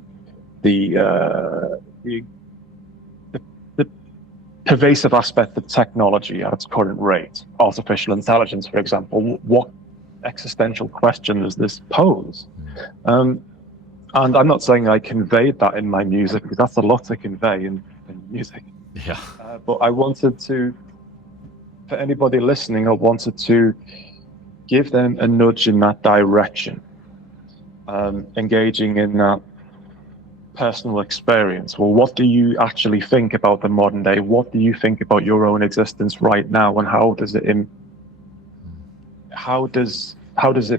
pervasive aspect of technology at its current rate? Artificial intelligence, for example, what existential question does this pose? And I'm not saying I conveyed that in my music, because that's a lot to convey in music. Yeah. But I wanted to, for anybody listening, I wanted to give them a nudge in that direction, engaging in that personal experience. Well, what do you actually think about the modern day? What do you think about your own existence right now, and how does it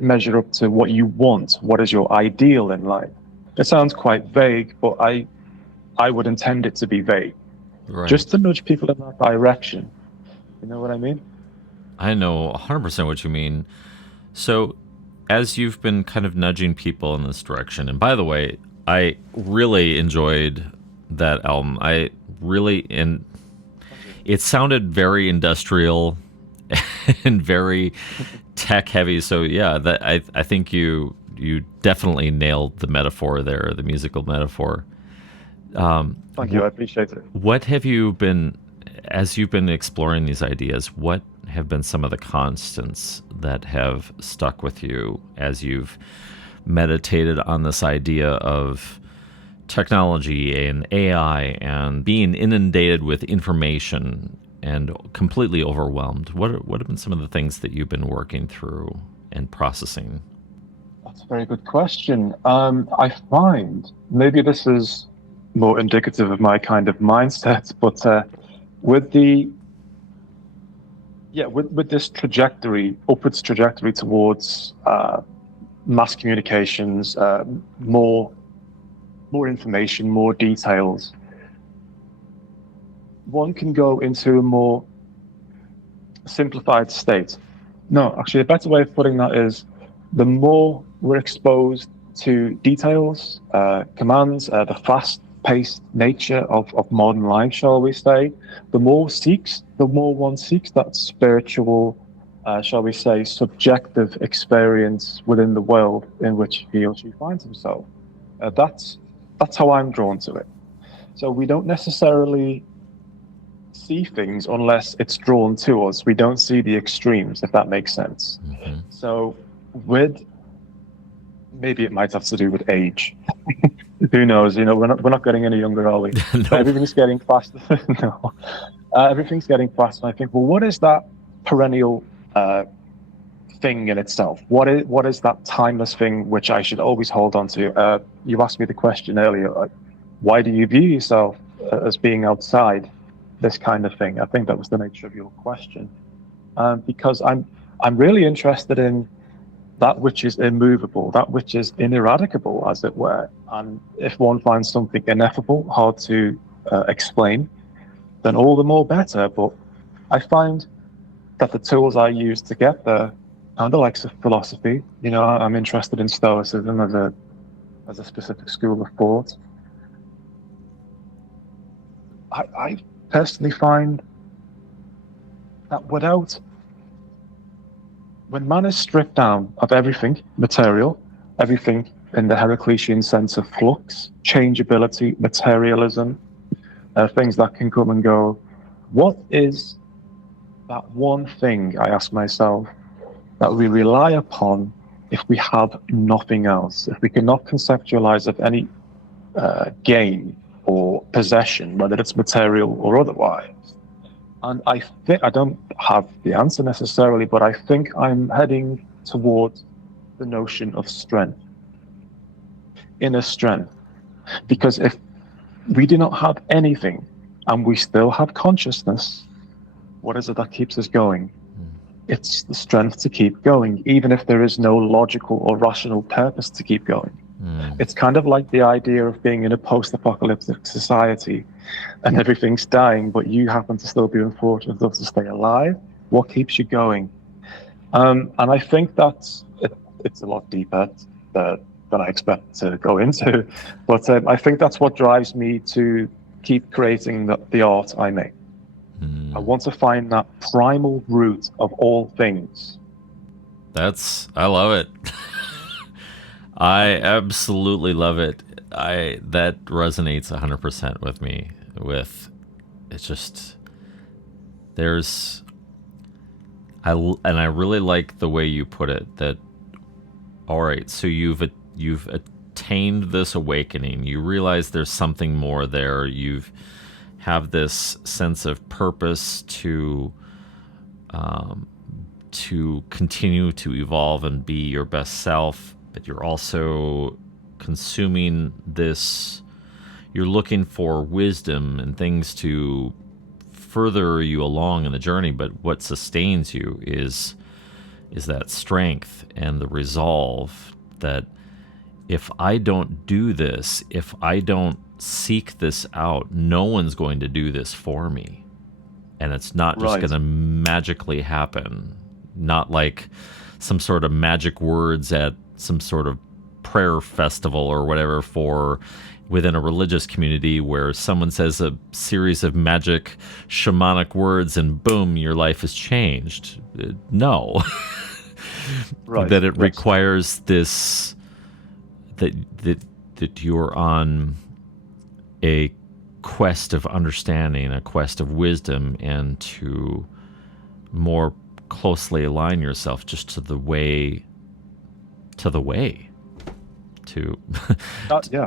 measure up to what you want? What is your ideal in life? It sounds quite vague, but I would intend it to be vague, Right. just to nudge people in that direction. You know what I mean? I know 100% what you mean. So, as you've been kind of nudging people in this direction, and by the way, I really enjoyed that album. And it sounded very industrial and very tech heavy. So yeah, I think you definitely nailed the metaphor there, the musical metaphor. Thank you, I appreciate it. What have you been, as you've been exploring these ideas, what have been some of the constants that have stuck with you as you've meditated on this idea of technology and AI and being inundated with information and completely overwhelmed? What have been some of the things that you've been working through and processing? That's a very good question. I find maybe this is more indicative of my kind of mindset, but with this upwards trajectory towards mass communications, more information, more details, one can go into a more simplified state. No, actually, a better way of putting that is the more we're exposed to details, commands, the fast-paced nature of modern life, shall we say, the more one seeks that spiritual, shall we say, subjective experience within the world in which he or she finds himself. That's how I'm drawn to it. So we don't necessarily see things unless it's drawn to us. We don't see the extremes, if that makes sense. Mm-hmm. So maybe it might have to do with age. Who knows? We're not getting any younger, are we? No. Everything's getting faster. No, everything's getting faster. And I think, well, what is that perennial thing in itself? What is that timeless thing which I should always hold on to? You asked me the question earlier, why do you view yourself as being outside this kind of thing? I think that was the nature of your question, because I'm really interested in that which is immovable, that which is ineradicable, as it were. And if one finds something ineffable, hard to explain, then all the more better. But I find that the tools I use to get there are the likes of philosophy. I'm interested in Stoicism as a specific school of thought. I personally find that when man is stripped down of everything material, everything in the Heraclitean sense of flux, changeability, materialism, things that can come and go, what is that one thing, I ask myself, that we rely upon if we have nothing else, if we cannot conceptualize of any gain or possession, whether it's material or otherwise? And I think I don't have the answer necessarily, but I think I'm heading towards the notion of strength, inner strength. Because if we do not have anything and we still have consciousness, what is it that keeps us going? It's the strength to keep going, even if there is no logical or rational purpose to keep going. It's kind of like the idea of being in a post-apocalyptic society and everything's dying, but you happen to still be unfortunate enough to stay alive. What keeps you going? And I think it's a lot deeper than I expect to go into, but I think that's what drives me to keep creating the art I make. I want to find that primal root of all things. I love it. I absolutely love it. That resonates 100% with me. It's just I really like the way you put it. That all right, so you've attained this awakening. You realize there's something more there. You've have this sense of purpose to continue to evolve and be your best self, but you're also consuming this. You're looking for wisdom and things to further you along in the journey, but what sustains you is that strength and the resolve that if I don't do this, if I don't seek this out, no one's going to do this for me. And it's not just going to magically happen. Not like some sort of magic words at some sort of prayer festival or whatever for within a religious community where someone says a series of magic shamanic words and boom, your life has changed. No. That it requires this, that you're on a quest of understanding, a quest of wisdom, and to more closely align yourself just to the way yeah,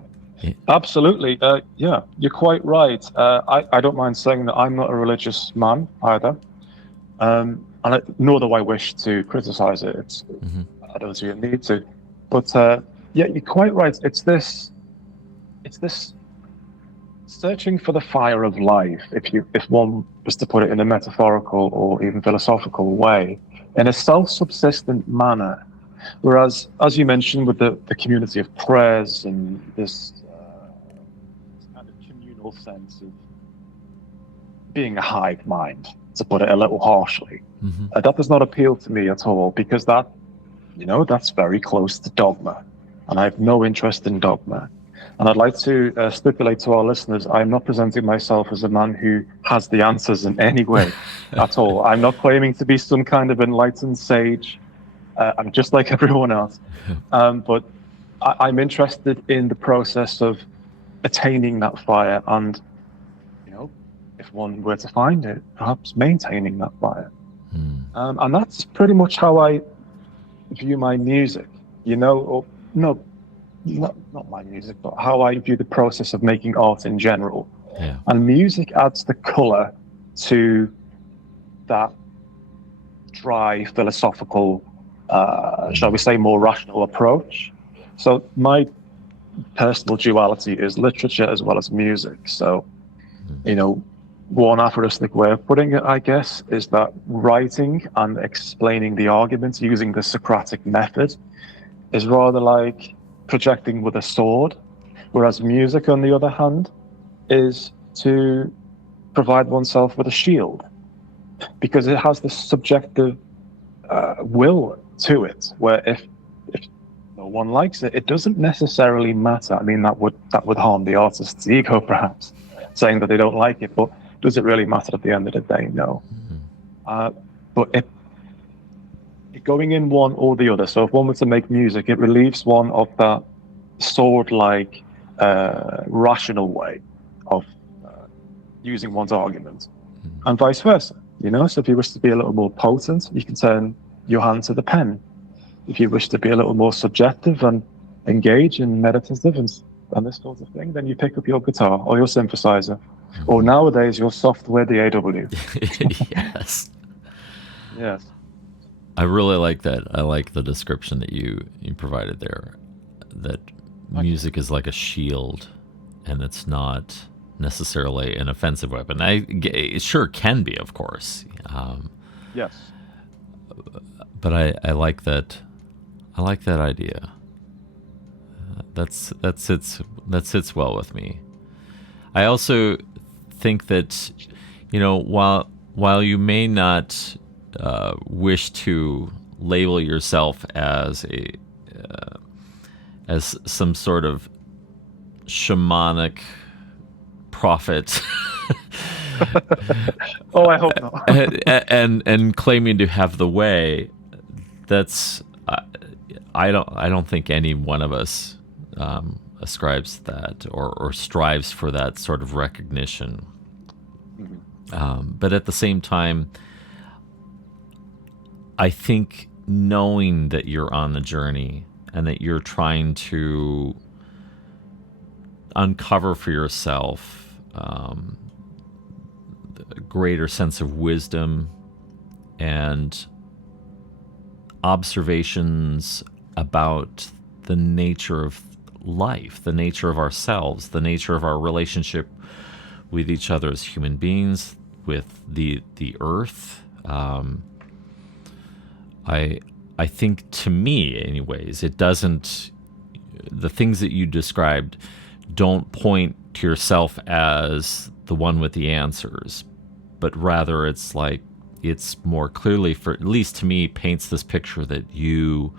absolutely. Yeah, you're quite right. I don't mind saying that I'm not a religious man either, nor do I wish to criticize it. I don't see a need to, but yeah, you're quite right. It's this searching for the fire of life, if one was to put it in a metaphorical or even philosophical way, in a self-subsistent manner. Whereas, as you mentioned, with the community of prayers and this kind of communal sense of being a hive mind, to put it a little harshly, that does not appeal to me at all, because that's very close to dogma, and I have no interest in dogma. And I'd like to stipulate to our listeners, I'm not presenting myself as a man who has the answers in any way at all. I'm not claiming to be some kind of enlightened sage. I'm just like everyone else. But I'm interested in the process of attaining that fire and, if one were to find it, perhaps maintaining that fire. And that's pretty much how I view my music, not my music, but how I view the process of making art in general. Yeah. And music adds the color to that dry, philosophical, shall we say, more rational approach. So my personal duality is literature as well as music. So, one aphoristic way of putting it, I guess, is that writing and explaining the arguments using the Socratic method is rather like projecting with a sword, whereas music, on the other hand, is to provide oneself with a shield, because it has this subjective will to it, where if no one likes it, it doesn't necessarily matter. I mean, that would harm the artist's ego, perhaps, saying that they don't like it, but does it really matter at the end of the day? No. But it going in one or the other. So if one were to make music, it relieves one of that sword-like rational way of using one's argument, and vice versa. So if you wish to be a little more potent, you can turn your hand to the pen. If you wish to be a little more subjective and engage in meditative and this sort of thing, then you pick up your guitar or your synthesizer, or nowadays your software DAW. Yes. Yes. I really like that. I like the description that you provided there, that music is like a shield, and it's not necessarily an offensive weapon. It sure can be, of course. Yes. But I like that. I like that idea. That sits well with me. I also think that, while you may not wish to label yourself as as some sort of shamanic prophet, oh, I hope not. and claiming to have the way, that's I don't think any one of us ascribes that or strives for that sort of recognition. But at the same time, I think knowing that you're on the journey and that you're trying to uncover for yourself a greater sense of wisdom and observations about the nature of life, the nature of ourselves, the nature of our relationship with each other as human beings, with the earth. I think, to me anyways, it doesn't, the things that you described don't point to yourself as the one with the answers, but rather it's like, it's more clearly, for at least to me, paints this picture that you're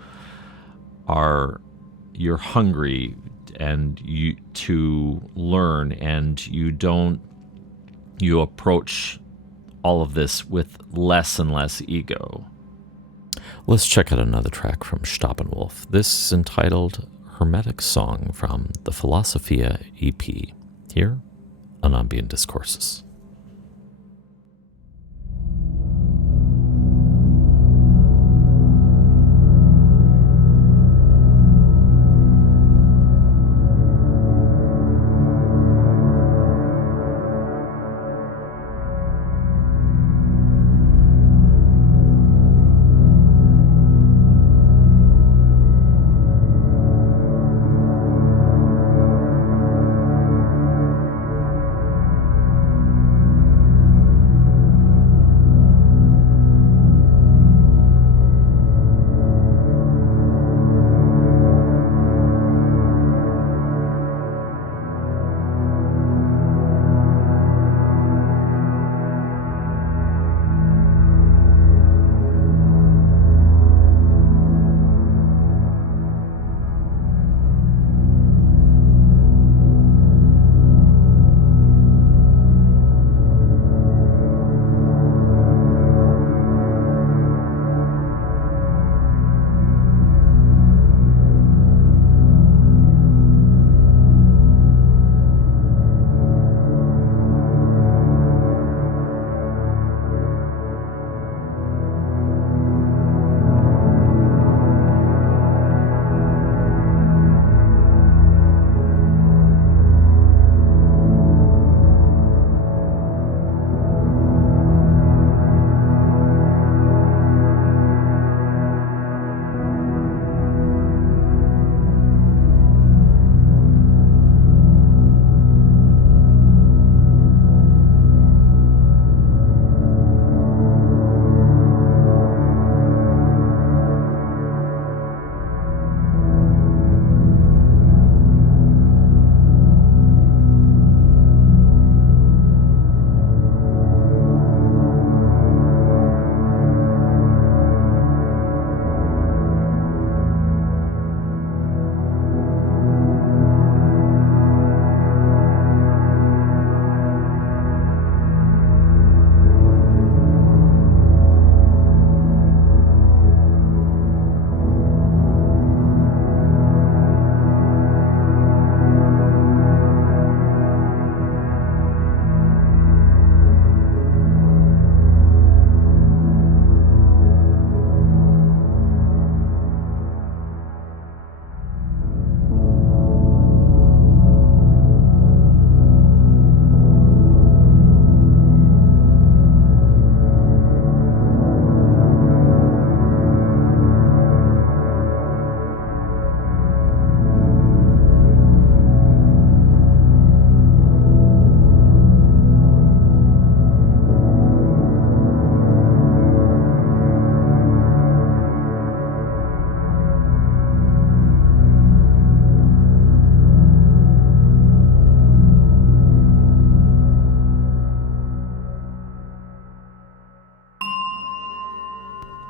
hungry and you to learn, and you approach all of this with less and less ego. Let's check out another track from Staeppanwulf. This is entitled Hermetic Song from the Filosofia EP, here on Ambient Discourses.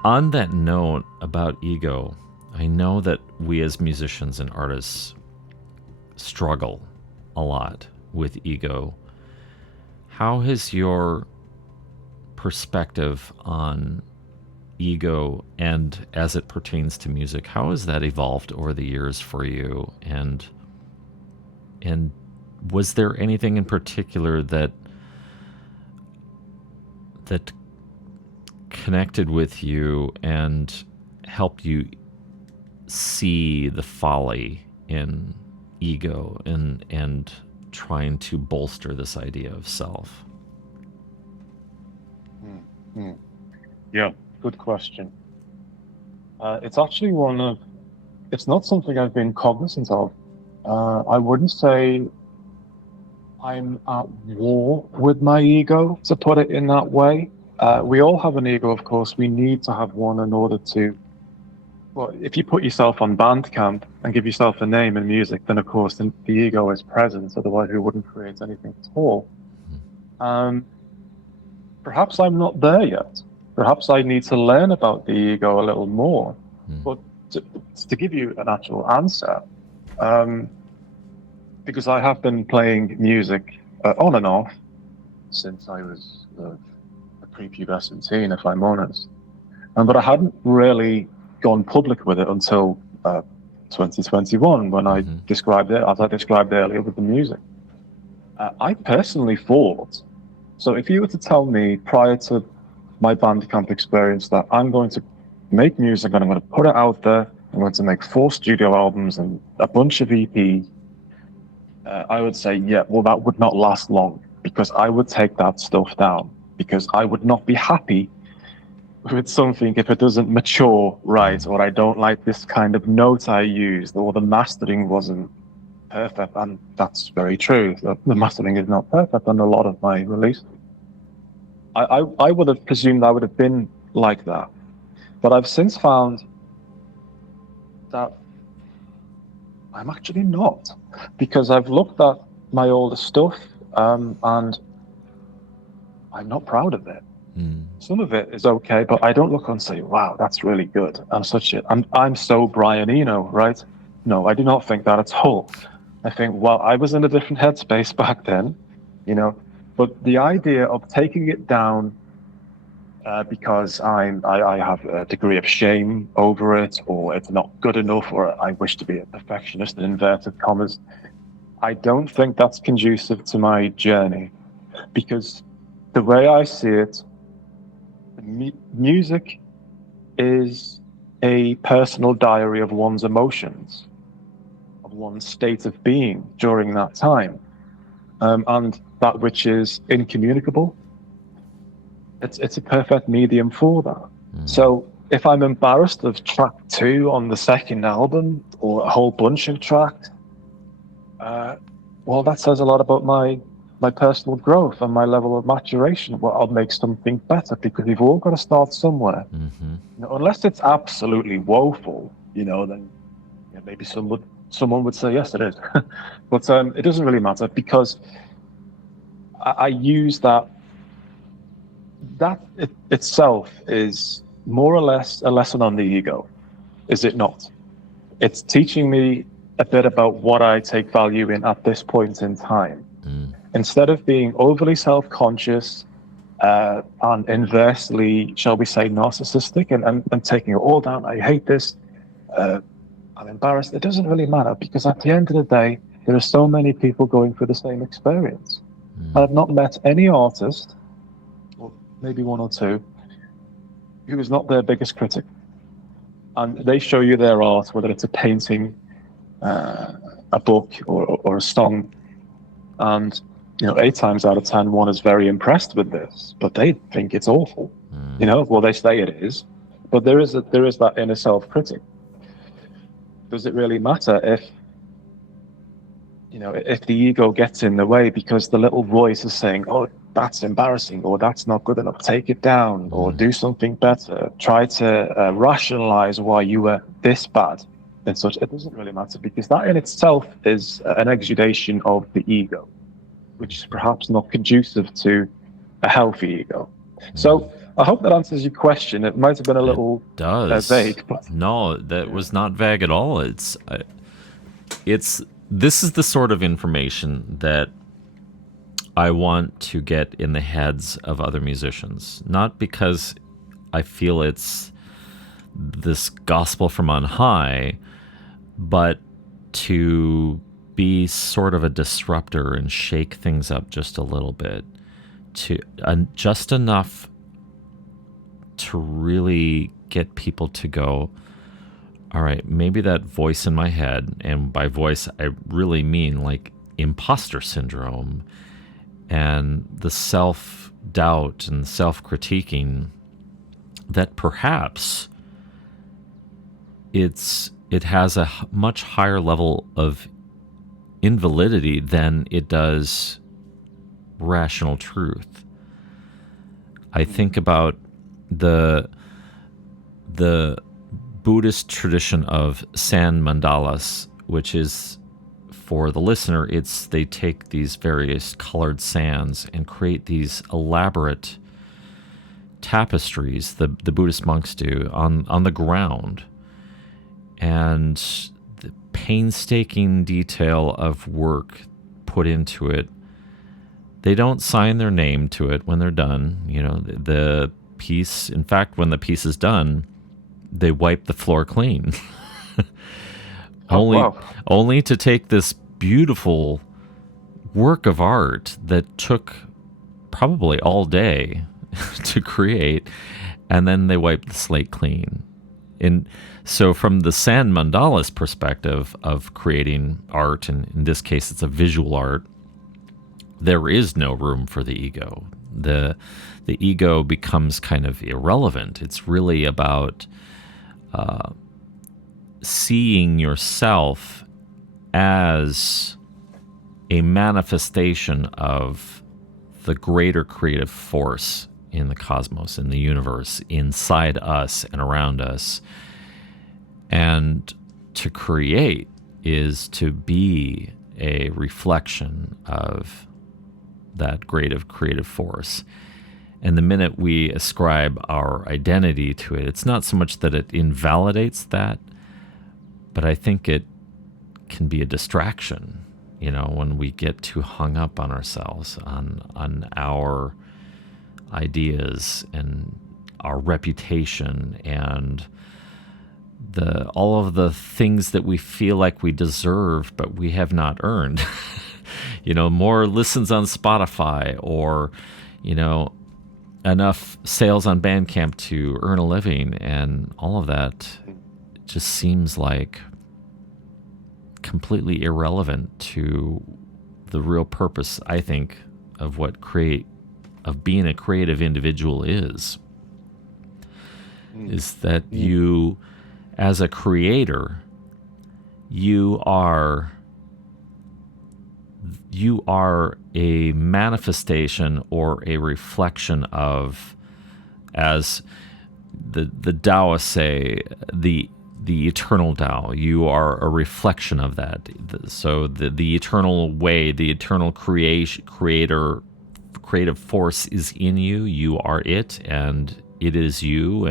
On that note about ego, I know that we as musicians and artists struggle a lot with ego. How has your perspective on ego, and as it pertains to music, how has that evolved over the years for you? And was there anything in particular that connected with you and helped you see the folly in ego and trying to bolster this idea of self? Mm, mm. Yeah, good question. It's actually it's not something I've been cognizant of. I wouldn't say I'm at war with my ego, to put it in that way. We all have an ego, of course. We need to have one in order to. Well, if you put yourself on Bandcamp and give yourself a name in music, then of course the ego is present. Otherwise, we wouldn't create anything at all. Perhaps I'm not there yet. Perhaps I need to learn about the ego a little more. But to give you an actual answer, because I have been playing music on and off since I was a prepubescent teen, if I'm honest. But I hadn't really gone public with it until 2021, when I described it, as I described earlier, with the music. I personally thought, so if you were to tell me prior to my Bandcamp experience that I'm going to make music and I'm going to put it out there, I'm going to make 4 studio albums and a bunch of EPs, I would say, yeah, well, that would not last long, because I would take that stuff down, because I would not be happy with something if it doesn't mature right, or I don't like this kind of note I used, or the mastering wasn't perfect. And that's very true. The mastering is not perfect on a lot of my releases. I would have presumed I would have been like that. But I've since found that I'm actually not, because I've looked at my older stuff and I'm not proud of it. Some of it is okay, but I don't look and say, wow, that's really good. I'm so Brian Eno, right? No, I do not think that at all. I think, well, I was in a different headspace back then, but the idea of taking it down because I have a degree of shame over it, or it's not good enough, or I wish to be a perfectionist in inverted commas, I don't think that's conducive to my journey, because the way I see it, music is a personal diary of one's emotions, of one's state of being during that time, and that which is incommunicable, it's a perfect medium for that. So if I'm embarrassed of track 2 on the second album, or a whole bunch of tracks, well, that says a lot about my personal growth and my level of maturation. Well, I'll make something better, because we've all got to start somewhere. Unless it's absolutely woeful, then maybe someone would say, yes, it is. But it doesn't really matter, because I use that itself is more or less a lesson on the ego, is it not? It's teaching me a bit about what I take value in at this point in time. Instead of being overly self-conscious and inversely, shall we say, narcissistic, and taking it all down, I hate this, I'm embarrassed, it doesn't really matter, because at the end of the day, there are so many people going through the same experience. I've not met any artist, or maybe one or two, who is not their biggest critic. And they show you their art, whether it's a painting, a book, or a song, and 8 times out of 10, one is very impressed with this, but they think it's awful. Well, they say it is, but there is that inner self-critic. Does it really matter if the ego gets in the way, because the little voice is saying, oh, that's embarrassing, or that's not good enough, take it down, or do something better, try to rationalize why you were this bad and such? It doesn't really matter, because that in itself is an exudation of the ego, which is perhaps not conducive to a healthy ego. So I hope that answers your question. It might have been a little vague, but no, that was not vague at all. This is the sort of information that I want to get in the heads of other musicians, not because I feel it's this gospel from on high, but to be sort of a disruptor and shake things up just a little bit, just enough to really get people to go, all right, maybe that voice in my head, and by voice I really mean like imposter syndrome and the self doubt and self-critiquing, that perhaps it has a much higher level of invalidity than it does rational truth. I think about the Buddhist tradition of sand mandalas, which is, for the listener, they take these various colored sands and create these elaborate tapestries, the Buddhist monks do, on the ground. And the painstaking detail of work put into it. They don't sign their name to it when they're done. You know, the piece, in fact, when the piece is done, they wipe the floor clean. Only to take this beautiful work of art that took probably all day to create, and then they wipe the slate clean. And so from the sand mandalas perspective of creating art, and in this case it's a visual art, there is no room for the ego. The ego becomes kind of irrelevant. It's really about seeing yourself as a manifestation of the greater creative force in the cosmos, in the universe, inside us and around us. And to create is to be a reflection of that creative force. And the minute we ascribe our identity to it, it's not so much that it invalidates that, but I think it can be a distraction, when we get too hung up on ourselves, on our ideas and our reputation and all of the things that we feel like we deserve but we have not earned. More listens on Spotify, or enough sales on Bandcamp to earn a living, and all of that just seems like completely irrelevant to the real purpose, I think, of of being a creative individual is that you, as a creator, you are a manifestation or a reflection of, as the Taoists say, the eternal Tao. You are a reflection of that. So the eternal way, the eternal creative force is in you. You are it, and it is you.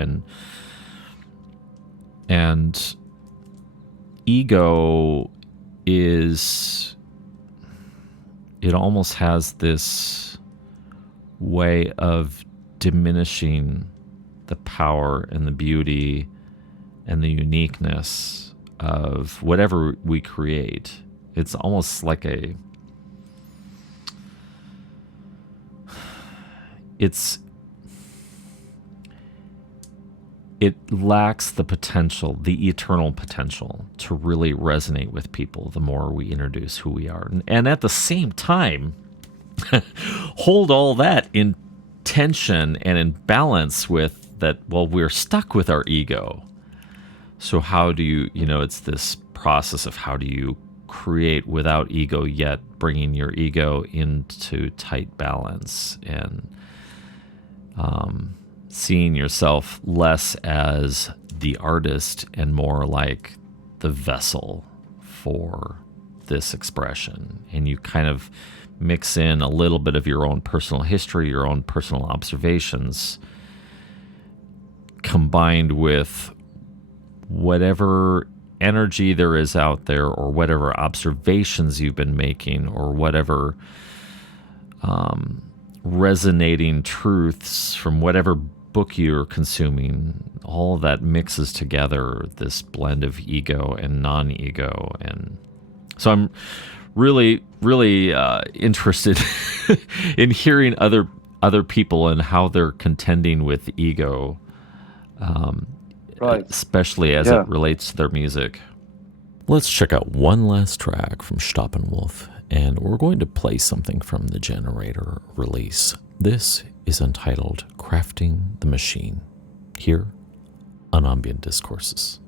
And ego is, it almost has this way of diminishing the power and the beauty and the uniqueness of whatever we create. It's almost like it lacks the potential, the eternal potential, to really resonate with people the more we introduce who we are. And at the same time, hold all that in tension and in balance with that, well, we're stuck with our ego. So how do you, it's this process of how do you create without ego, yet bringing your ego into tight balance, and seeing yourself less as the artist and more like the vessel for this expression. And you kind of mix in a little bit of your own personal history, your own personal observations, combined with whatever energy there is out there, or whatever observations you've been making, or whatever resonating truths from whatever book you're consuming. All of that mixes together this blend of ego and non-ego. And so I'm really, really interested in hearing other people and how they're contending with ego, right, especially as it relates to their music. Let's check out one last track from Staeppanwulf, and we're going to play something from the Generator release. This is entitled Crafting the Machine, here on Ambient Discourses.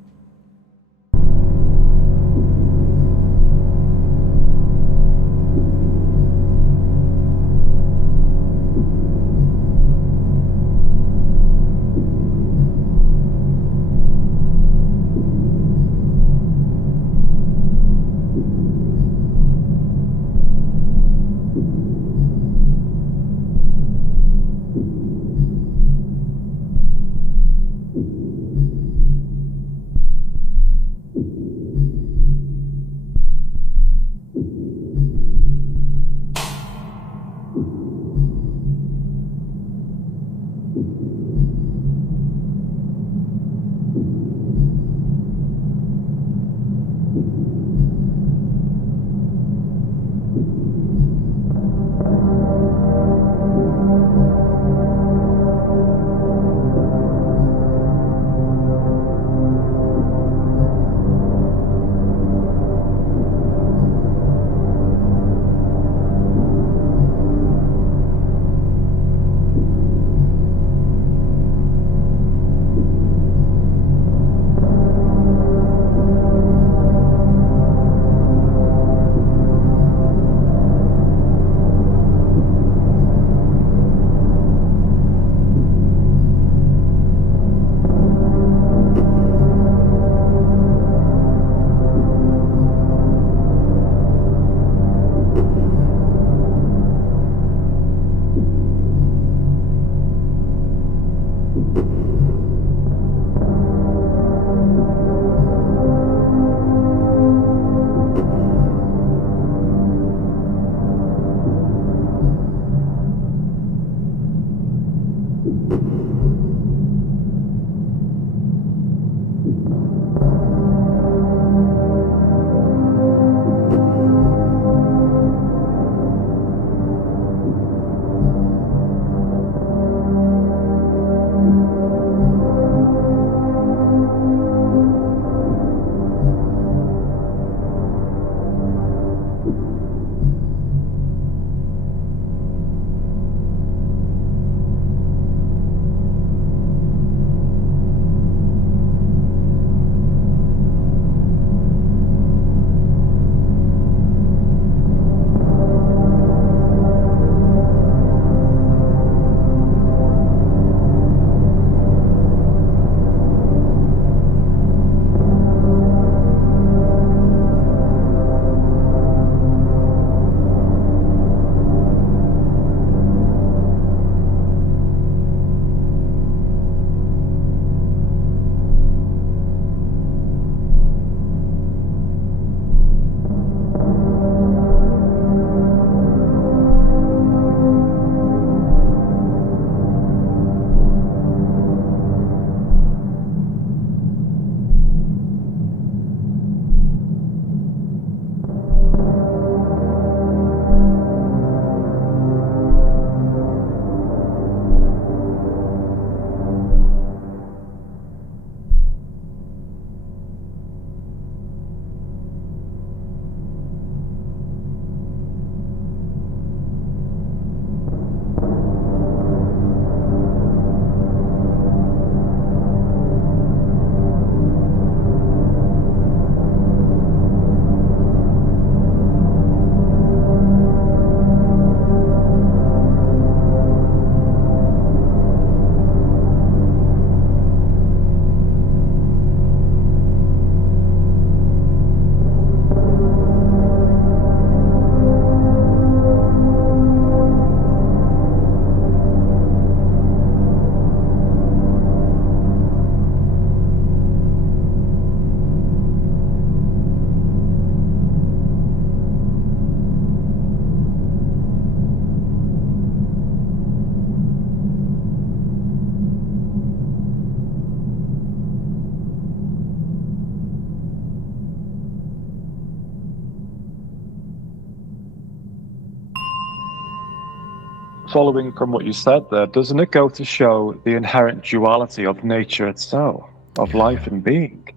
Following from what you said there, doesn't it go to show the inherent duality of nature itself, of life and being?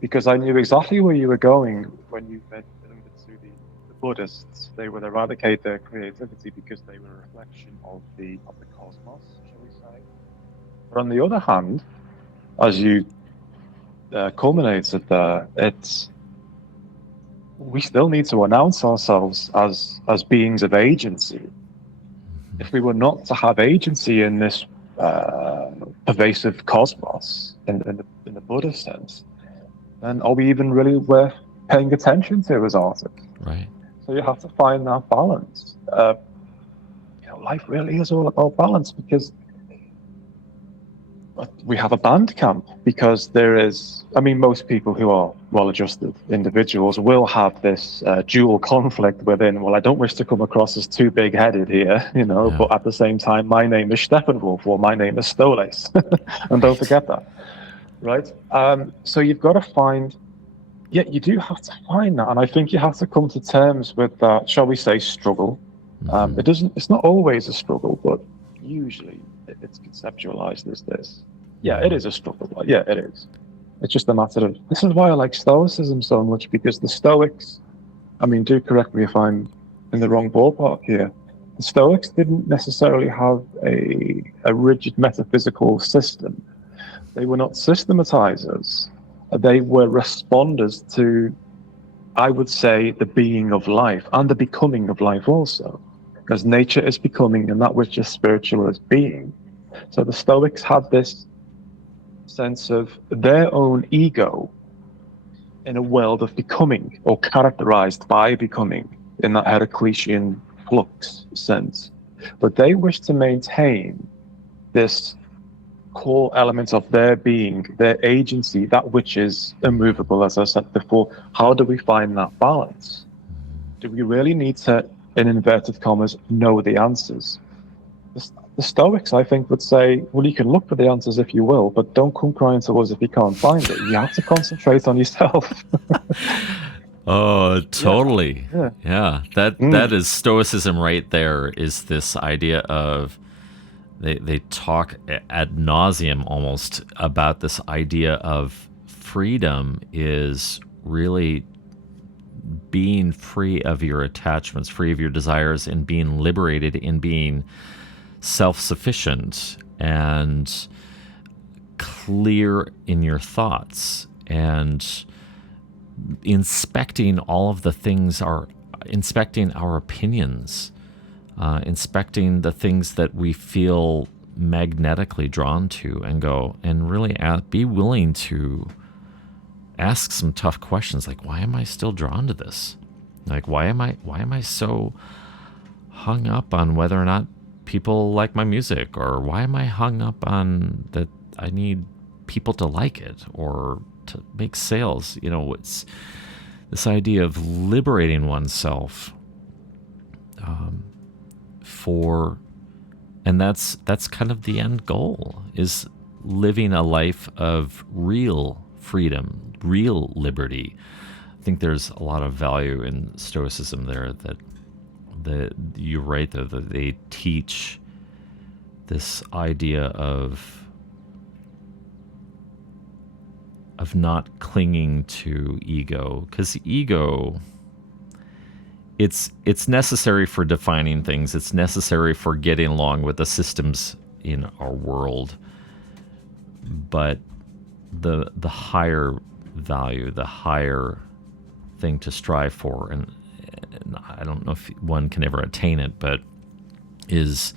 Because I knew exactly where you were going when you alluded to the Buddhists, they would eradicate their creativity because they were a reflection of the cosmos, shall we say. But on the other hand, as you culminated there, we still need to announce ourselves as beings of agency. If we were not to have agency in this pervasive cosmos, in the Buddhist sense, then are we even really worth paying attention to as artists? Right. So you have to find that balance. Life really is all about balance, because we have a band camp, because there is, most people who are well-adjusted individuals will have this dual conflict within, well, I don't wish to come across as too big-headed here, but at the same time, my name is Staeppanwulf, or my name is Stoicis, and don't forget that, right? So you've got to find, you do have to find that, and I think you have to come to terms with that, shall we say, struggle. It's not always a struggle, but usually it's conceptualized as this. Yeah, it is a struggle. Yeah, it is. It's just a matter of, this is why I like Stoicism so much, because the Stoics, do correct me if I'm in the wrong ballpark here, the Stoics didn't necessarily have a rigid metaphysical system. They were not systematizers. They were responders to, I would say, the being of life and the becoming of life also. Because nature is becoming and that which is spiritual is being. So the Stoics had this sense of their own ego in a world of becoming, or characterized by becoming, in that Heraclitean flux sense. But they wish to maintain this core element of their being, their agency, that which is immovable, as I said before. How do we find that balance? Do we really need to, in inverted commas, know the answers? The Stoics, I think, would say, well, you can look for the answers if you will, but don't come crying to us if you can't find it. You have to concentrate on yourself. Oh, totally. Yeah. That is Stoicism right there, is this idea of, they talk ad nauseum almost about this idea of freedom is really being free of your attachments, free of your desires, and being liberated in being self-sufficient and clear in your thoughts, and inspecting all of the things, inspecting our opinions, inspecting the things that we feel magnetically drawn to, and go and really be willing to ask some tough questions, like, why am I still drawn to this? Like, why am I so hung up on whether or not people like my music, or why am I hung up on that I need people to like it or to make sales? It's this idea of liberating oneself and that's kind of the end goal, is living a life of real freedom, real liberty. I think there's a lot of value in Stoicism there, that you're right there, that they teach this idea of not clinging to ego, because ego, it's necessary for defining things, it's necessary for getting along with the systems in our world, but the higher value, the higher thing to strive for, and I don't know if one can ever attain it, but is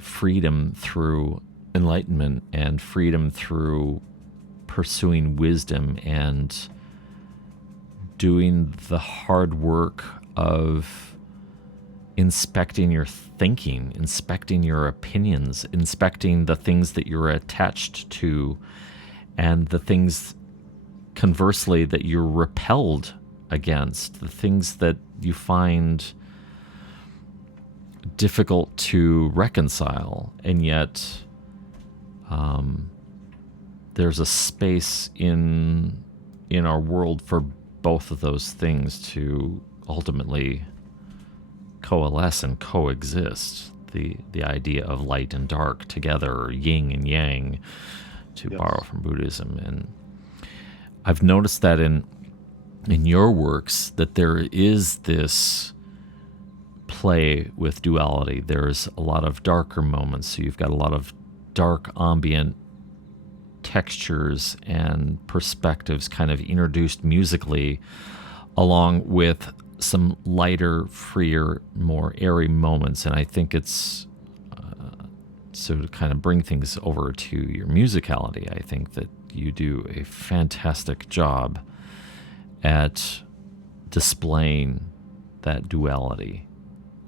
freedom through enlightenment, and freedom through pursuing wisdom, and doing the hard work of inspecting your thinking, inspecting your opinions, inspecting the things that you're attached to, and the things, conversely, that you're repelled against, the things that you find difficult to reconcile. And yet there's a space in our world for both of those things to ultimately coalesce and coexist. The idea of light and dark together, or yin and yang, to borrow from Buddhism. And I've noticed that in in your works that there is this play with duality. There's a lot of darker moments, so you've got a lot of dark ambient textures and perspectives kind of introduced musically, along with some lighter, freer, more airy moments. And I think it's so to kind of bring things over to your musicality, I think that you do a fantastic job at displaying that duality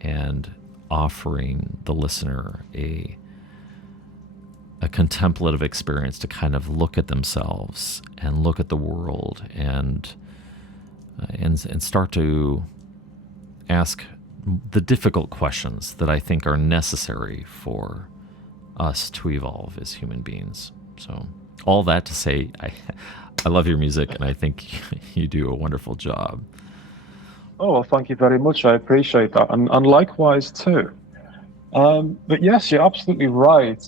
and offering the listener a contemplative experience to kind of look at themselves and look at the world and start to ask the difficult questions that I think are necessary for us to evolve as human beings. So all that to say, I love your music, and I think you do a wonderful job. Oh, well, thank you very much. I appreciate that. And likewise, too. But yes, you're absolutely right.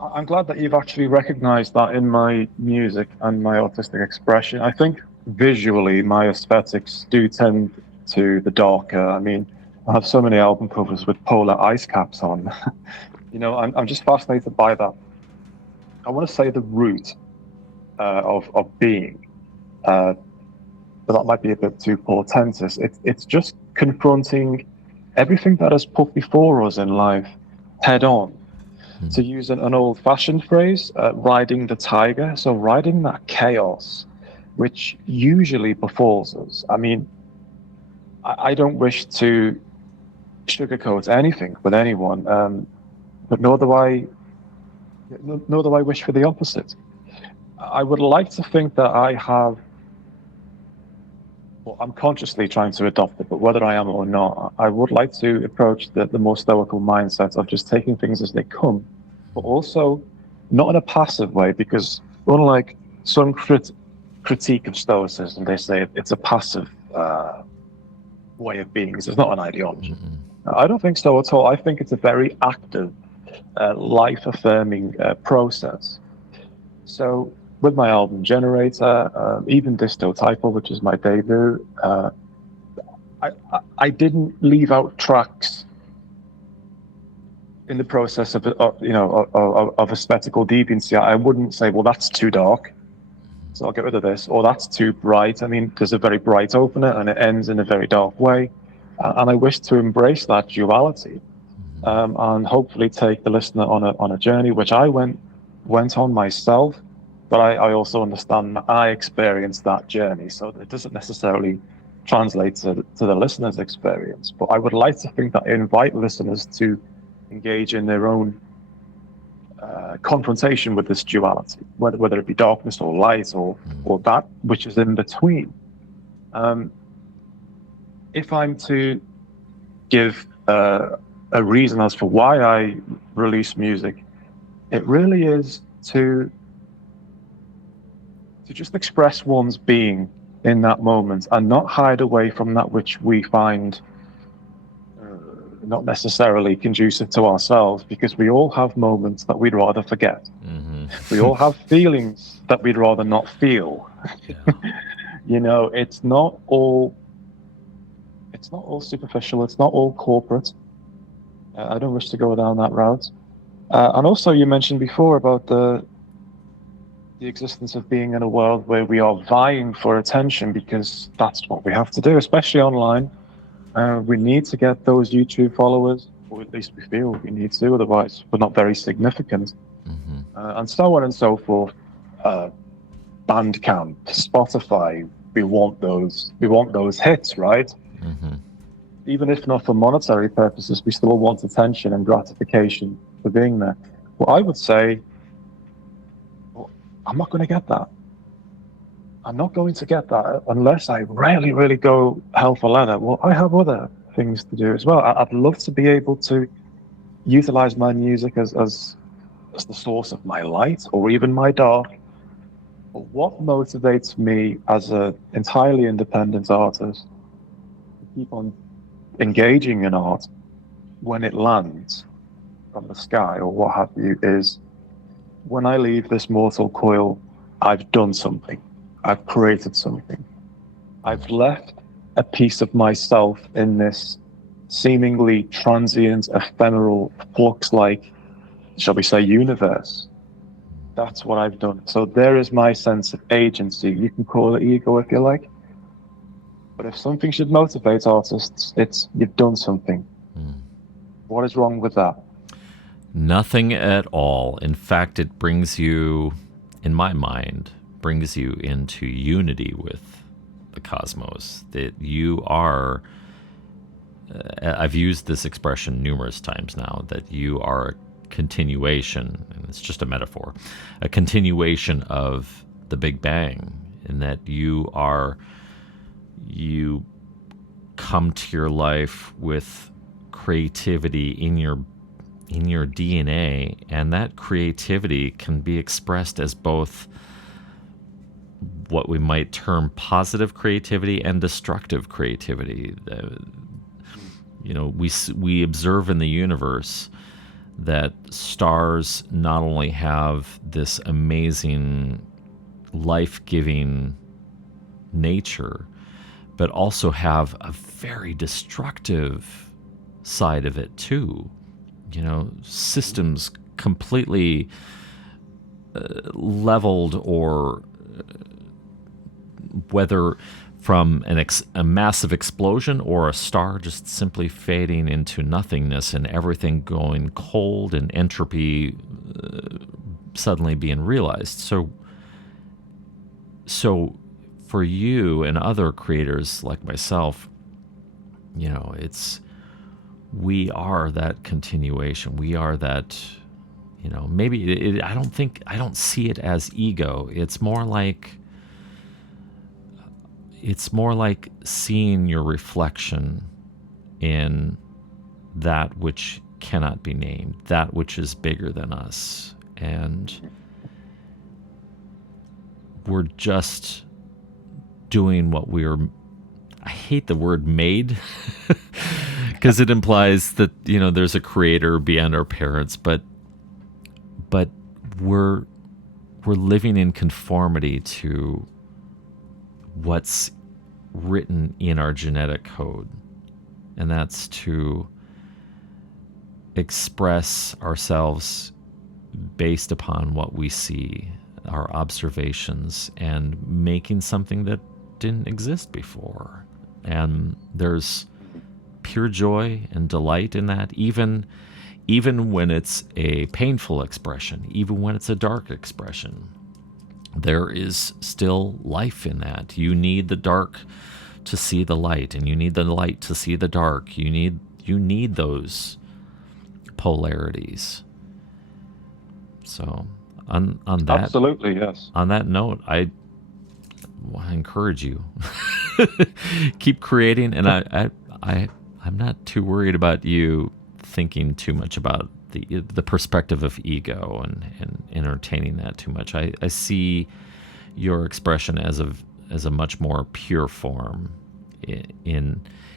I'm glad that you've actually recognized that in my music and my artistic expression. I think visually, my aesthetics do tend to the darker. I mean, I have so many album covers with polar ice caps on. I'm just fascinated by that. I want to say the root of being, but that might be a bit too portentous. It's just confronting everything that is put before us in life head on. To use an old-fashioned phrase, riding the tiger, so riding that chaos, which usually befalls us. I mean, I don't wish to sugarcoat anything with anyone, but nor do I wish for the opposite. I would like to think that I have, well, I'm consciously trying to adopt it, but whether I am or not, I would like to approach the more stoical mindset of just taking things as they come, but also not in a passive way, because unlike some critique of Stoicism, they say it's a passive way of being. It's not an ideology. I don't think so at all. I think it's a very active, life-affirming process. So with my album Generator, even Dystotypal, which is my debut, I didn't leave out tracks in the process of aesthetical deviancy. I wouldn't say, well, that's too dark, so I'll get rid of this, or that's too bright. I mean, there's a very bright opener and it ends in a very dark way. And I wish to embrace that duality, and hopefully take the listener on a journey, which I went on myself, but I also understand that I experienced that journey, so it doesn't necessarily translate to the listener's experience. But I would like to think that I invite listeners to engage in their own confrontation with this duality, whether it be darkness or light or that which is in between. If I'm to give a reason as for why I release music, it really is to just express one's being in that moment and not hide away from that which we find not necessarily conducive to ourselves, because we all have moments that we'd rather forget. We all have feelings that we'd rather not feel. Yeah. It's not all superficial. It's not all corporate. I don't wish to go down that route. And also, you mentioned before about the existence of being in a world where we are vying for attention, because that's what we have to do, especially online. We need to get those YouTube followers, or at least we feel we need to, otherwise we're not very significant. And so on and so forth. Bandcamp, Spotify, we want those hits, right? Even if not for monetary purposes, we still want attention and gratification for being there. Well, I would say, I'm not going to get that. I'm not going to get that unless I really, really go hell for leather. Well, I have other things to do as well. I'd love to be able to utilize my music as the source of my light or even my dark. But what motivates me as an entirely independent artist to keep on engaging in art when it lands from the sky or what have you is, when I leave this mortal coil, I've done something. I've created something. I've left a piece of myself in this seemingly transient, ephemeral, flux-like, shall we say, universe. That's what I've done. So there is my sense of agency. You can call it ego if you like. But if something should motivate artists, it's you've done something. What is wrong with that? Nothing at all. In fact, it brings you, in my mind, brings you into unity with the cosmos. That you are, I've used this expression numerous times now, that you are a continuation, and it's just a metaphor, a continuation of the Big Bang, in that you come to your life with creativity in your DNA, and that creativity can be expressed as both what we might term positive creativity and destructive creativity. We observe in the universe that stars not only have this amazing life-giving nature, but also have a very destructive side of it too. Systems completely leveled, or whether from a massive explosion or a star just simply fading into nothingness and everything going cold and entropy suddenly being realized. So for you and other creators like myself, we are that continuation. We are that, I don't see it as ego. It's more like seeing your reflection in that which cannot be named, that which is bigger than us. And we're just doing what I hate the word made because it implies that, there's a creator beyond our parents, but we're living in conformity to what's written in our genetic code, and that's to express ourselves based upon what we see, our observations, and making something that didn't exist before. And there's pure joy and delight in that, even when it's a painful expression, even when it's a dark expression. There is still life in that. You need the dark to see the light, and you need the light to see the dark. You need those polarities. So on that, absolutely, yes. On that note, I encourage you keep creating, and I'm not too worried about you thinking too much about the perspective of ego and entertaining that too much. I see your expression as a much more pure form.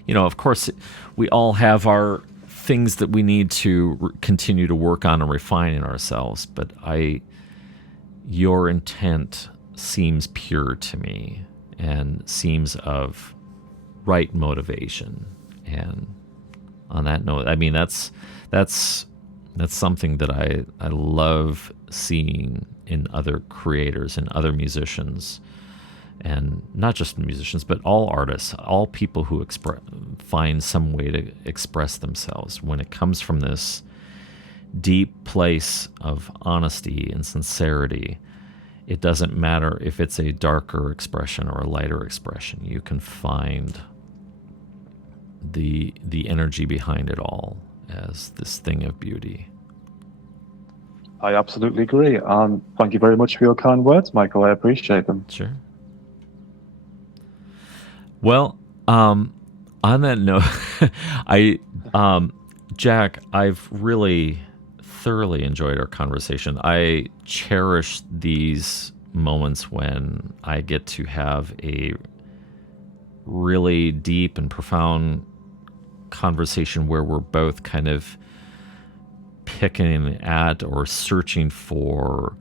Of course, we all have our things that we need to continue to work on and refine in ourselves, but your intent seems pure to me and seems of right motivation. And on that note, that's something that I love seeing in other creators and other musicians, and not just musicians, but all artists, all people who find some way to express themselves when it comes from this deep place of honesty and sincerity. It doesn't matter if it's a darker expression or a lighter expression. You can find the energy behind it all as this thing of beauty. I absolutely agree. Thank you very much for your kind words, Michael. I appreciate them. Sure. Well, on that note, Jack, I've really thoroughly enjoyed our conversation. I cherish these moments when I get to have a really deep and profound conversation where we're both kind of picking at or searching for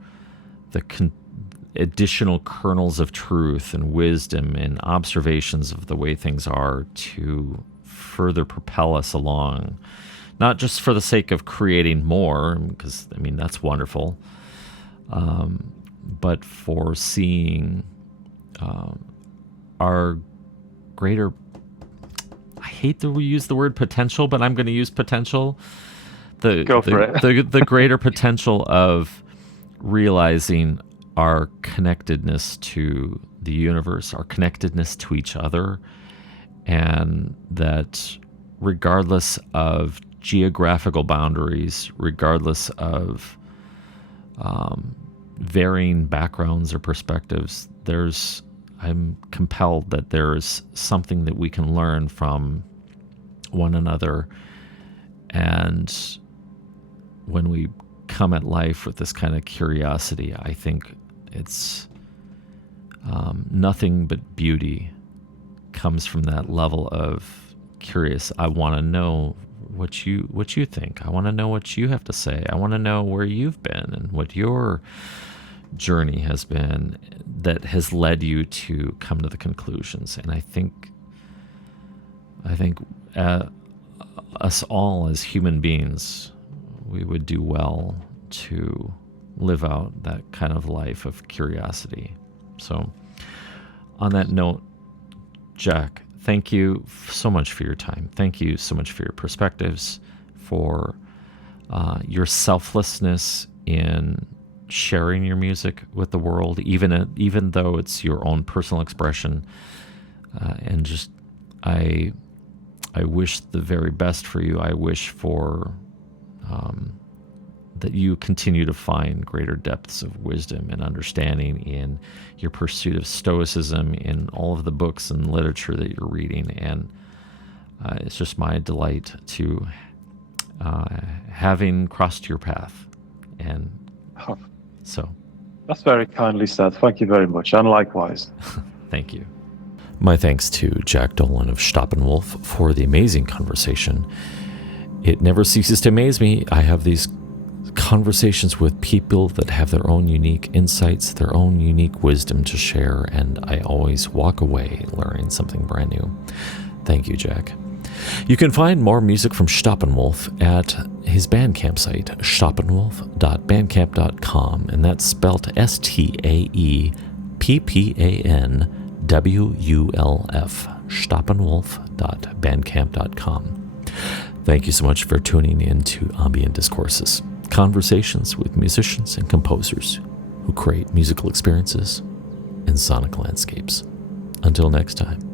additional kernels of truth and wisdom and observations of the way things are to further propel us along, not just for the sake of creating more, because I mean that's wonderful, but for seeing our greater, I hate to use the word potential, but I'm going to use potential. Go for it. The greater potential of realizing our connectedness to the universe, our connectedness to each other, and that regardless of geographical boundaries, regardless of varying backgrounds or perspectives, I'm compelled that there's something that we can learn from one another. And when we come at life with this kind of curiosity, I think it's nothing but beauty comes from that level of curious. I want to know what you think. I want to know what you have to say. I want to know where you've been and what your journey has been that has led you to come to the conclusions. And I think us all as human beings, we would do well to live out that kind of life of curiosity. So on that note, Jack, thank you so much for your time. Thank you so much for your perspectives, for your selflessness in sharing your music with the world, even though it's your own personal expression. And just, I wish the very best for you. I wish for that you continue to find greater depths of wisdom and understanding in your pursuit of Stoicism, in all of the books and literature that you're reading. And it's just my delight to having crossed your path. And so. That's very kindly said. Thank you very much. And likewise. Thank you. My thanks to Jack Dolan of Staeppanwulf for the amazing conversation. It never ceases to amaze me. I have these conversations with people that have their own unique insights, their own unique wisdom to share, and I always walk away learning something brand new. Thank you, Jack. You can find more music from Staeppanwulf at his Bandcamp site, staeppanwulf.bandcamp.com, and that's spelt Staeppanwulf, staeppanwulf.bandcamp.com. Thank you so much for tuning in to Ambient Discourses, conversations with musicians and composers who create musical experiences and sonic landscapes. Until next time.